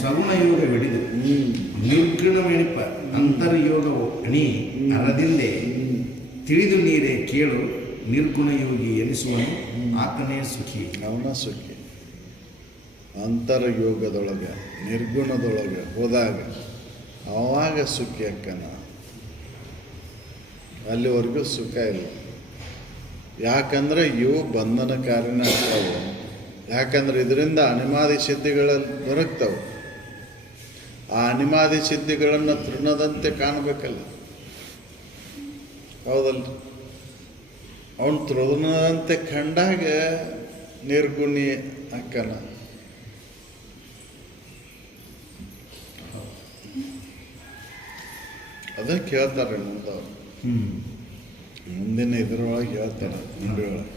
ಸಗುಣಯೋಗವಿಡಿದು ನಿರ್ಗುಣವೆಣಿಪ ಅಂತರ್ಯೋಗವು ಅಣಿ ಅರದಿಂದೆ ತಿಳಿದು ನೀರೇ ಕೇಳು ನಿರ್ಗುಣಯೋಗಿ ಎನಿಸುವನು ಆತನೇ ಸುಖಿ. ಅವನ ಸುಖಿ. ಅಂತರ್ಯೋಗದೊಳಗೆ ನಿರ್ಗುಣದೊಳಗೆ ಹೋದಾಗ ಅವಾಗ ಸುಖಿ ಅಕ್ಕನ. ಅಲ್ಲಿವರೆಗೂ ಸುಖ ಇಲ್ಲ. ಯಾಕಂದ್ರೆ ಇವು ಬಂಧನಕಾರಿನ ಆಗ್ತಾವೆ. ಯಾಕಂದ್ರೆ ಇದರಿಂದ ಅನಿಮಾದಿ ಸಿದ್ಧಿಗಳಲ್ಲಿ ದೊರಕ್ತವೆ. ಆ ಅನಿಮಾದಿ ಸಿದ್ಧಿಗಳನ್ನು ತೃಣದಂತೆ ಕಾಣಬೇಕಲ್ಲ. ಹೌದಲ್ಲ? ಅವನು ತೃಣದಂತೆ ಕಂಡಾಗ ನಿರ್ಗುಣಿ ಅಕ್ಕನ. ಅದಕ್ಕೆ ಹೇಳ್ತಾರೆ ಮುಂದವರು. ಮುಂದಿನ ಇದರೊಳಗೆ ಹೇಳ್ತಾರೆ ನುಡಿಯೊಳಗೆ.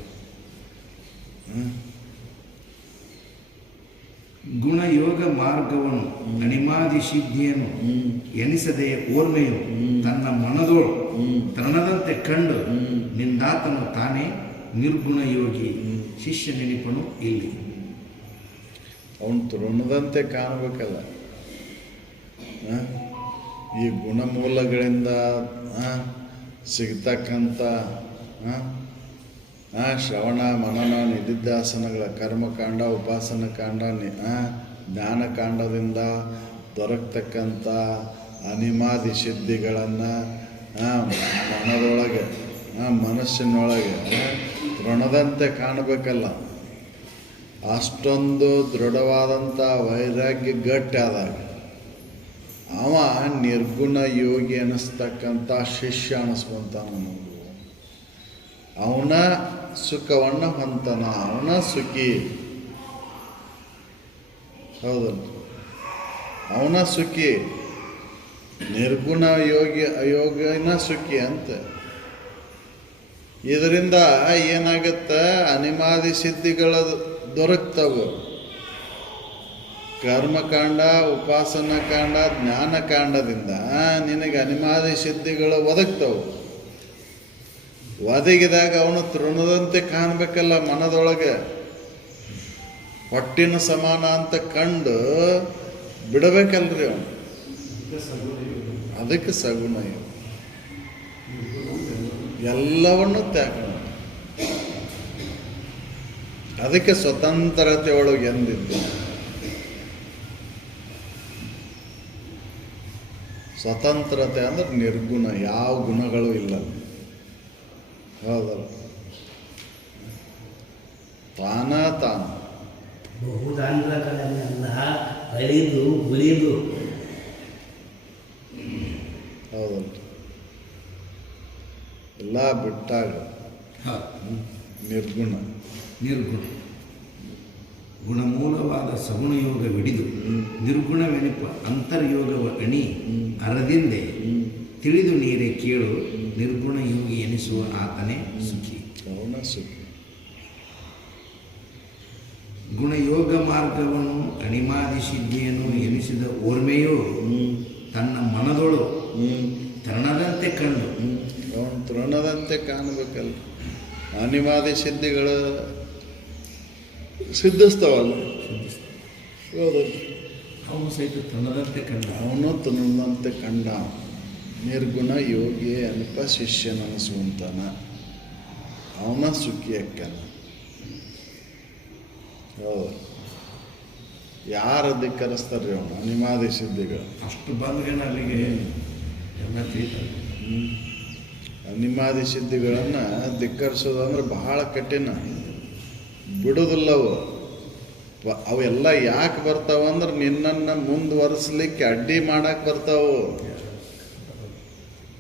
ಗುಣಯೋಗ ಮಾರ್ಗವನ್ನು ಅಣಿಮಾದಿ ಸಿದ್ಧಿಯನ್ನು ಎನಿಸದೆಯ ಓರ್ಮೆಯು ತನ್ನ ಮನದೋಳು ತರಣದಂತೆ ಕಂಡು ನಿಂದಾತನು ತಾನೇ ನಿರ್ಗುಣ ಯೋಗಿ ಶಿಷ್ಯ ನೆನಪನು ಇಲ್ಲಿ. ಅವನು ತೃಣದಂತೆ ಕಾಣಬೇಕಲ್ಲ. ಈ ಗುಣಮೂಲಗಳಿಂದ ಸಿಗ್ತಕ್ಕಂಥ ಶ್ರವಣ ಮನನ ನಿಧಿಧ್ಯಾಸನಗಳ ಕರ್ಮಕಾಂಡ ಉಪಾಸನ ಕಾಂಡ ಜ್ಞಾನಕಾಂಡದಿಂದ ದೊರಕತಕ್ಕಂಥ ಅನಿಮಾದಿ ಸಿದ್ಧಿಗಳನ್ನು ಮನದೊಳಗೆ ಮನಸ್ಸಿನೊಳಗೆ ತೃಣದಂತೆ ಕಾಣಬೇಕಲ್ಲ. ಅಷ್ಟೊಂದು ದೃಢವಾದಂಥ ವೈರಾಗ್ಯ ಗಟ್ಟಿ ಆದಾಗ ಅವ ನಿರ್ಗುಣ ಯೋಗಿ ಅನ್ನಿಸ್ತಕ್ಕಂಥ ಶಿಷ್ಯ ಅನ್ನಿಸ್ಕೊಂತಾನ. ನೋಡು, ಅವನ ಸುಖವನ್ನು ಹೊಂತಾನ, ಅವನ ಸುಖಿ. ಹೌದಲ್ಲ? ಅವನ ಸುಖಿ. ನಿರ್ಗುಣ ಯೋಗಿ ಅಯೋಗಿನ ಸುಖಿ ಅಂತ. ಇದರಿಂದ ಏನಾಗತ್ತೆ? ಅನಿಮಾದಿ ಸಿದ್ಧಿಗಳ ದೊರಕ್ತವೆ. ಕರ್ಮಕಾಂಡ ಉಪಾಸನ ಕಾಂಡ ಜ್ಞಾನಕಾಂಡದಿಂದ ನಿನಗೆ ಅನಿಮಾದಿ ಸಿದ್ಧಿಗಳು ಒದಗ್ತವೆ. ಒದಗಿದಾಗ ಅವನು ತೃಣದಂತೆ ಕಾಣಬೇಕಲ್ಲ. ಮನದೊಳಗೆ ಹೊಟ್ಟಿನ ಸಮಾನ ಅಂತ ಕಂಡು ಬಿಡಬೇಕಲ್ರಿ ಅವನು. ಅದಕ್ಕೆ ಸಗುಣ ಯೋಗ. ಎಲ್ಲವನ್ನು ತ್ಯಾಗ. ಅದಕ್ಕೆ ಸ್ವತಂತ್ರತೆ ಒಳಗೆ ಎಂದಿದ್ದು. ಸ್ವತಂತ್ರತೆ ಅಂದ್ರೆ ನಿರ್ಗುಣ, ಯಾವ ಗುಣಗಳು ಇಲ್ಲ. ಹೌದಲ್ಲ? ತಾನ ತಾನು ಬಹುದಾಂಡ್ರಗಳನ್ನೆಲ್ಲ ಅಳಿದು ಉಳಿದು. ಹೌದಲ್ಲ? ಎಲ್ಲ ಬಿಟ್ಟಾಗ ನಿರ್ಗುಣ. ಗುಣಮೂಲವಾದ ಸಗುಣಯೋಗವಿಡಿದು ನಿರ್ಗುಣವೆನಿಪ ಅಂತರ್ಯೋಗವ ಅಣಿ ಅರದಿಂದೆ ತಿಳಿದು ನೀರೇ ಕೇಳು ನಿರ್ಗುಣ ಯೋಗಿ ಎನಿಸುವ ಆತನೇ ಸುಖಿ. ಅವನ ಸುಖಿ. ಗುಣಯೋಗ ಮಾರ್ಗವನ್ನು ಅಣಿಮಾದಿ ಸಿದ್ಧಿಯನ್ನು ಎನಿಸಿದ ಓರ್ಮೆಯು ತನ್ನ ಮನದೊಳು ತರಣದಂತೆ ಕಂಡು. ಅವನು ತೃಣದಂತೆ ಕಾಣಬೇಕಲ್ಲ. ಅನಿಮಾದಿ ಸಿದ್ಧಿಗಳು ಸಿದ್ಧಿಸ್ತವಲ್ಲ. ಅವನು ಸಹಿತ ತನ್ನದಂತೆ ಕಂಡ. ಅವನು ತನ್ನದಂತೆ ಕಂಡ. ನಿರ್ಗುಣ ಯೋಗಿ ಅಲ್ಪ ಶಿಷ್ಯನನಿಸುವಂತಾನ. ಅವನ ಸುಖಿ ಅಕ್ಕನ. ಹೌದು. ಯಾರು ಧಿಕ್ಕರಿಸ್ತಾರ್ರಿ ಅವನು ಅನಿಮಾದಿ ಸಿದ್ಧಿಗಳು? ಅಷ್ಟು ಬಂದ್ರೇನು ಅಲ್ಲಿಗೆ ಎಲ್ಲ ತಿಳಿತಾರೆ. ಅನಿಮಾದಿ ಸಿದ್ಧಿಗಳನ್ನು ಧಿಕ್ಕರಿಸೋದು ಅಂದ್ರೆ ಬಹಳ ಕಠಿಣ, ಬಿಡೋದಿಲ್ಲವು. ಅವೆಲ್ಲ ಯಾಕೆ ಬರ್ತಾವಂದ್ರೆ ನಿನ್ನನ್ನು ಮುಂದುವರಿಸ್ಲಿಕ್ಕೆ ಅಡ್ಡಿ ಮಾಡಕ್ಕೆ ಬರ್ತಾವು,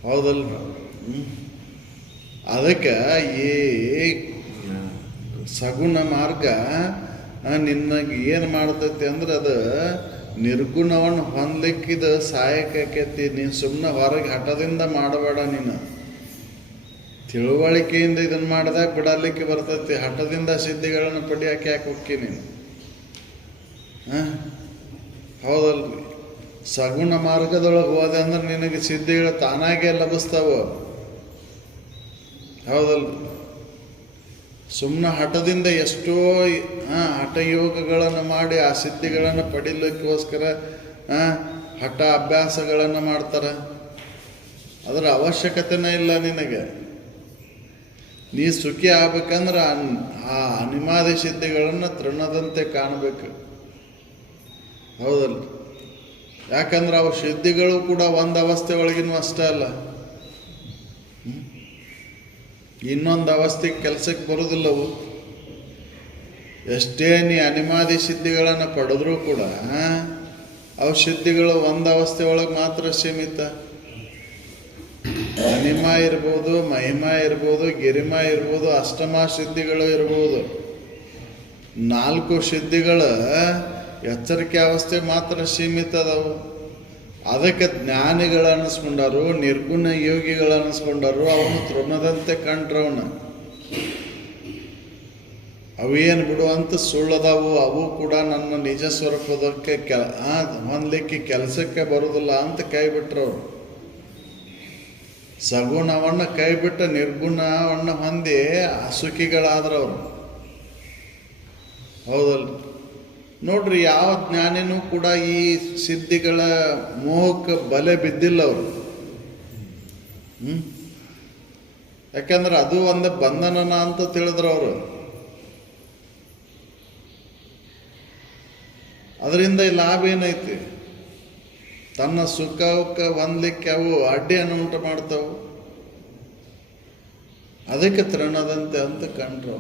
ಹೌದಲ್ಲ? ಅದಕ್ಕೆ ಈ ಸಗುಣ ಮಾರ್ಗ ನಿನ್ನಗೆ ಏನು ಮಾಡ್ತೈತಿ ಅಂದ್ರೆ ಅದು ನಿರ್ಗುಣವನ್ನು ಹೊಂದಲಿಕ್ಕಿದು ಸಹಾಯಕೈತಿ. ನೀನು ಸುಮ್ಮನೆ ಹೊರಗೆ ಹಠದಿಂದ ಮಾಡಬೇಡ, ನೀನು ತಿಳುವಳಿಕೆಯಿಂದ ಇದನ್ನು ಮಾಡಿದಾಗ ಬಿಡಲಿಕ್ಕೆ ಬರ್ತೈತಿ. ಹಠದಿಂದ ಸಿದ್ಧಿಗಳನ್ನು ಪಡಿಯೋಕೆ ಯಾಕೆ ಹೋಕ್ಕಿ ನೀನು? ಹೌದಲ್ರಿ? ಸಗುಣ ಮಾರ್ಗದೊಳಗೆ ಹೋದೆ ಅಂದ್ರೆ ನಿನಗೆ ಸಿದ್ಧಿಗಳು ತಾನಾಗೇ ಲಭಿಸ್ತಾವ, ಹೌದಲ್ರಿ? ಸುಮ್ಮನೆ ಹಠದಿಂದ ಎಷ್ಟೋ ಹಠಯೋಗಗಳನ್ನು ಮಾಡಿ ಆ ಸಿದ್ಧಿಗಳನ್ನು ಪಡಿಲಿಕ್ಕೋಸ್ಕರ ಹಠ ಅಭ್ಯಾಸಗಳನ್ನು ಮಾಡ್ತಾರೆ. ಅದರ ಅವಶ್ಯಕತೆನೇ ಇಲ್ಲ ನಿನಗೆ. ನೀ ಸುಖಿ ಆಗ್ಬೇಕಂದ್ರೆ ಆ ಅನಿಮಾದಿ ಸಿದ್ಧಿಗಳನ್ನು ತೃಣದಂತೆ ಕಾಣಬೇಕು, ಹೌದಲ್ಲ? ಯಾಕಂದ್ರೆ ಅವು ಸಿದ್ಧಿಗಳು ಕೂಡ ಒಂದು ಅವಸ್ಥೆ ಒಳಗಿನೂ ಅಷ್ಟೇ ಅಲ್ಲ, ಇನ್ನೊಂದು ಅವಸ್ಥೆಗೆ ಕೆಲಸಕ್ಕೆ ಬರೋದಿಲ್ಲವು. ಎಷ್ಟೇ ನೀ ಅನಿಮಾದಿ ಸಿದ್ಧಿಗಳನ್ನು ಪಡೆದ್ರೂ ಕೂಡ ಅವು ಸಿದ್ಧಿಗಳು ಒಂದು ಅವಸ್ಥೆ ಒಳಗೆ ಮಾತ್ರ ಸೀಮಿತ. ಅನಿಮ ಇರ್ಬೋದು, ಮಹಿಮಾ ಇರ್ಬೋದು, ಗಿರಿಮಾ ಇರ್ಬೋದು, ಅಷ್ಟಮ ಸಿದ್ಧಿಗಳು ಇರ್ಬೋದು. 4 ಸಿದ್ಧಿಗಳು ಎಚ್ಚರಿಕೆ ಅವಸ್ಥೆ ಮಾತ್ರ ಸೀಮಿತ ಅದಾವು. ಅದಕ್ಕೆ ಜ್ಞಾನಿಗಳು ಅನ್ನಿಸ್ಕೊಂಡರು, ನಿರ್ಗುಣ ಯೋಗಿಗಳು ಅನ್ನಿಸ್ಕೊಂಡರು. ಅವನು ತೃಣದಂತೆ ಕಂಡ್ರವನ. ಅವೇನು ಬಿಡುವಂತ ಸುಳ್ಳದಾವು, ಅವು ಕೂಡ ನನ್ನ ನಿಜ ಸ್ವರೂಪದಕ್ಕೆ ಹೊಂದಲಿಕ್ಕೆ ಕೆಲಸಕ್ಕೆ ಬರುವುದಿಲ್ಲ ಅಂತ ಕೈ ಬಿಟ್ರವ್ರು. ಸಗುಣವನ್ನು ಕೈ ಬಿಟ್ಟ ನಿರ್ಗುಣವನ್ನು ಹೊಂದಿ ಅಸುಖಿಗಳಾದ್ರವ್ರು, ಹೌದಲ್ರಿ? ನೋಡ್ರಿ, ಯಾವ ಜ್ಞಾನಿನೂ ಕೂಡ ಈ ಸಿದ್ಧಿಗಳ ಮೋಹಕ್ಕೆ ಬಲೆ ಬಿದ್ದಿಲ್ಲ ಅವರು. ಯಾಕಂದ್ರೆ ಅದು ಒಂದು ಬಂಧನನ ಅಂತ ತಿಳಿದ್ರು ಅವರು. ಅದರಿಂದ ಲಾಭ ಏನೈತಿ? ತನ್ನ ಸುಖಕ್ಕೆ ಹೊಂದಲಿಕ್ಕೆ ಅವು ಅಡ್ಡಿಯನ್ನು ಉಂಟು ಮಾಡ್ತಾವು. ಅದಕ್ಕೆ ತೃಣದಂತೆ ಅಂತ ಕಂಡ್ರು.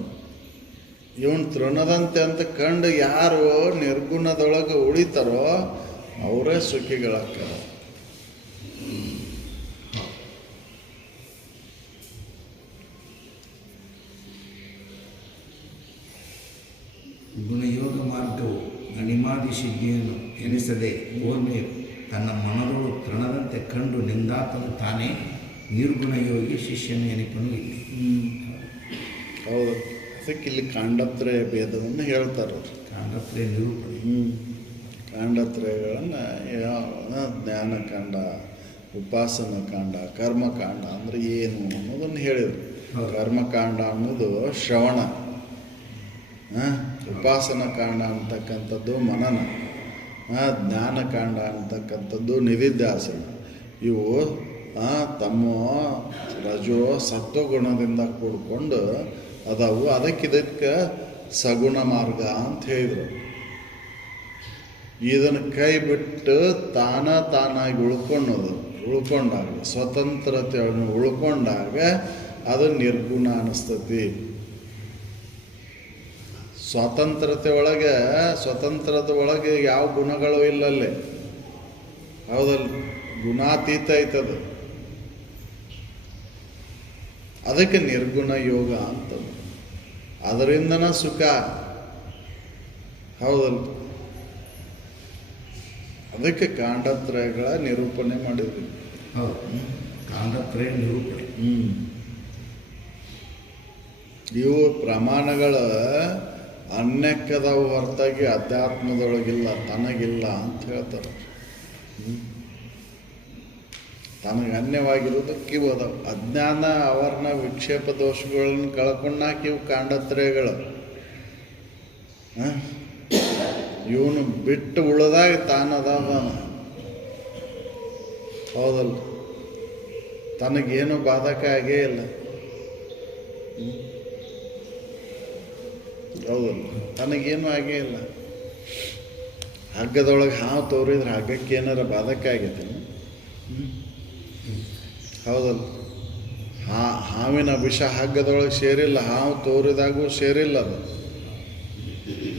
ಇವನು ತೃಣದಂತೆ ಅಂತ ಕಂಡು ಯಾರು ನಿರ್ಗುಣದೊಳಗೆ ಉಳಿತಾರೋ ಅವರೇ ಸುಖಿಗಳಾಗ್ತಾರೆ. ಗುಣಯೋಗ ಮಾರ್ಗವು ಅನಿಮಾದಿ ಸಿದ್ಧಿಯನ್ನು ಎನಿಸದೆ ಓರ್ಮೆ ತನ್ನ ಮನದೊಳು ತೃಣದಂತೆ ಕಂಡು ನಿಂದಾತನು ತಾನೇ ನಿರ್ಗುಣ ಯೋಗಿ ಶಿಷ್ಯನ ಎನಿಪನು ಇಲ್ಲಿ. ಹೌದು. ಅದಕ್ಕೆ ಇಲ್ಲಿ ಕಾಂಡತ್ರಯ ಭೇದವನ್ನು ಹೇಳ್ತಾರೆ. ಕಾಂಡತ್ರಯ ನಿರೂಪಣೆ. ಕಾಂಡತ್ರಯಗಳನ್ನು ಜ್ಞಾನಕಾಂಡ, ಉಪಾಸನ ಕಾಂಡ, ಕರ್ಮಕಾಂಡ ಅಂದರೆ ಏನು ಅನ್ನೋದನ್ನು ಹೇಳಿದರು. ಕರ್ಮಕಾಂಡ ಅನ್ನೋದು ಶ್ರವಣ, ಉಪಾಸನ ಕಾಂಡ ಅಂತಕ್ಕಂಥದ್ದು ಮನನ, ಜ್ಞಾನಕಾಂಡ ಅಂತಕ್ಕಂಥದ್ದು ನಿಧಿಧ್ಯಾಸನ. ಇವು ತಮ್ಮ ರಜೋ ಸತ್ವಗುಣದಿಂದ ಕೂಡ್ಕೊಂಡು ಅದಾವು. ಅದಕ್ಕೆ ಸಗುಣ ಮಾರ್ಗ ಅಂತ ಹೇಳಿದರು. ಇದನ್ನು ಕೈ ಬಿಟ್ಟು ತಾನಾಗಿ ಉಳ್ಕೊಂಡಾಗ ಸ್ವತಂತ್ರತೆಯನ್ನು ಉಳ್ಕೊಂಡಾಗ ಅದು ನಿರ್ಗುಣ ಅನ್ನಿಸ್ತತಿ. ಸ್ವತಂತ್ರದ ಒಳಗೆ ಯಾವ ಗುಣಗಳು ಇಲ್ಲಲ್ಲೇ, ಹೌದಲ್ಲ? ಗುಣಾತೀತ ಐತದು. ಅದಕ್ಕೆ ನಿರ್ಗುಣ ಯೋಗ ಅಂತಂದು. ಅದರಿಂದನ ಸುಖ, ಹೌದಲ್ಲ? ಅದಕ್ಕೆ ಕಾಂಡತ್ರಯಗಳ ನಿರೂಪಣೆ ಮಾಡಿದ್ವಿ. ಹೌದು, ಕಾಂಡತ್ರಯ ನಿರೂಪಣೆ. ಇವು ಪ್ರಮಾಣಗಳು ಅನ್ಯಕ್ಕದವು ಹೊರತಾಗಿ ಅಧ್ಯಾತ್ಮದೊಳಗಿಲ್ಲ, ತನಗಿಲ್ಲ ಅಂತ ಹೇಳ್ತಾರೆ. ತನಗೆ ಅನ್ಯವಾಗಿರೋದಕ್ಕೆ ಇವು ಅದಾವ. ಅಜ್ಞಾನ ಅವರ್ನ ವಿಕ್ಷೇಪ ದೋಷಗಳನ್ನು ಕಳ್ಕೊಂಡಾಕ ಇವು ಕಾಂಡತ್ರಯಗಳು. ಇವನು ಬಿಟ್ಟು ಉಳಿದಾಗ ತಾನದಾನ, ಹೌದಲ್ಲ? ತನಗೇನು ಬಾಧಕ ಆಗೇ ಇಲ್ಲ. ಹೌದಲ್ಲ, ತನಗೇನು ಆಗೇ ಇಲ್ಲ. ಹಗ್ಗದೊಳಗೆ ಹಾವು ತೋರಿದ್ರೆ ಹಗ್ಗಕ್ಕೆ ಏನಾರ ಬಾಧಕ ಹೌದಲ್ಲ. ಹಾವಿನ ವಿಷ ಹಗ್ಗದೊಳಗೆ ಸೇರಿಲ್ಲ, ಹಾವು ತೋರಿದಾಗೂ ಸೇರಿಲ್ಲ ಅದು.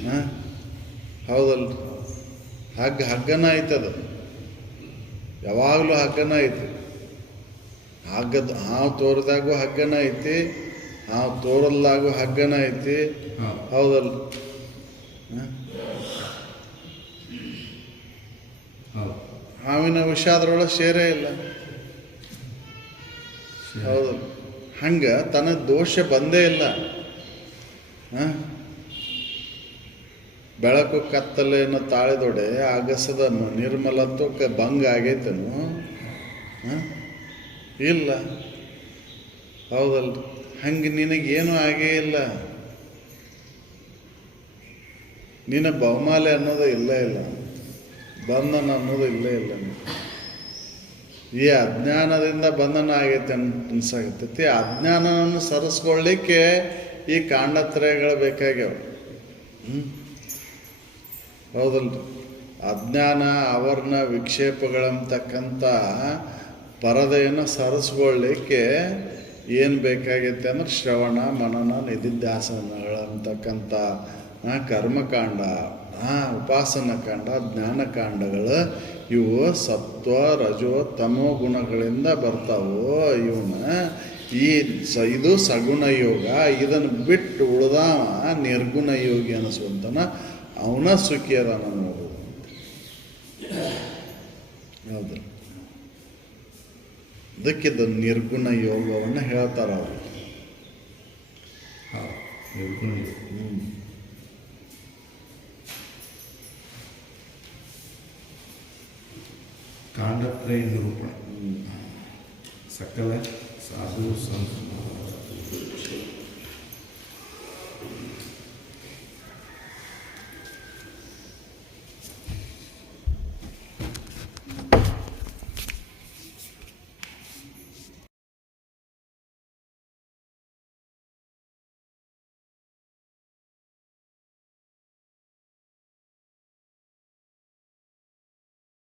ಹಾಂ ಹೌದಲ್ಲ. ಹಗ್ಗನ ಐತದು, ಯಾವಾಗಲೂ ಹಗ್ಗನ ಐತಿ. ಹಾವು ತೋರಿದಾಗೂ ಹಗ್ಗನ ಐತಿ, ಹಾವು ತೋರಲ್ದಾಗೂ ಹಗ್ಗನ ಐತಿ. ಹೌದಲ್ಲ. ಹಾವಿನ ವಿಷ ಅದ್ರೊಳಗೆ ಸೇರೇ ಇಲ್ಲ. ಹೌದು. ಹಂಗೆ ತನ್ನ ದೋಷ ಬಂದೇ ಇಲ್ಲ. ಬೆಳಕು ಕತ್ತಲೆಯನ್ನು ತಾಳಿದೊಡೆ ಆಗಸದ ನಿರ್ಮಲತ್ವಕ್ಕೆ ಭಂಗ ಆಗೈತನು ಇಲ್ಲ. ಹೌದಲ್ಲ. ಹಂಗೆ ನಿನಗೇನು ಆಗೇ ಇಲ್ಲ. ನಿನ್ನ ಬಹುಮಾಲೆ ಅನ್ನೋದು ಇಲ್ಲೇ ಇಲ್ಲ, ಬಂಧನ ಅನ್ನೋದು ಇಲ್ಲೇ ಇಲ್ಲ. ಈ ಅಜ್ಞಾನದಿಂದ ಬಂಧನ ಆಗೈತೆ ಅನ್ಸಾಗತ್ತೈತಿ. ಅಜ್ಞಾನವನ್ನು ಸರಿಸ್ಕೊಳ್ಳಿಕ್ಕೆ ಈ ಕಾಂಡತ್ರಯಗಳು ಬೇಕಾಗ್ಯಾವ. ಹೌದಲ್ರಿ. ಅಜ್ಞಾನ ಆವರಣ ವಿಕ್ಷೇಪಗಳಂತಕ್ಕಂಥ ಪರದೆಯನ್ನು ಸರಿಸ್ಕೊಳ್ಳಿಕ್ಕೆ ಏನು ಬೇಕಾಗೈತೆ ಅಂದ್ರೆ ಶ್ರವಣ ಮನನ ನಿಧಿಧ್ಯಾಸನಗಳಂತಕ್ಕಂಥ ಕರ್ಮಕಾಂಡ, ಉಪಾಸನ ಕಾಂಡ, ಜ್ಞಾನಕಾಂಡಗಳು ಇವು ಸತ್ವ ರಜೋ ತಮೋ ಗುಣಗಳಿಂದ ಬರ್ತಾವೋ. ಇದು ಸಗುಣ ಯೋಗ. ಇದನ್ನು ಬಿಟ್ಟು ಉಳ್ದಾವ ನಿರ್ಗುಣ ಯೋಗಿ ಅನಿಸುವಂತನ ಅವನ ಸುಖಿ ಅದಾನ ನೋಡು. ಹೌದು. ಅದಕ್ಕಿದ್ದ ನಿರ್ಗುಣ ಯೋಗವನ್ನು ಹೇಳ್ತಾರ ಅವರು. ಕಾಂಡತ್ರಯ ನಿರೂಪಣೆ. ಸಕಲ ಸಾಧು ಸಂತ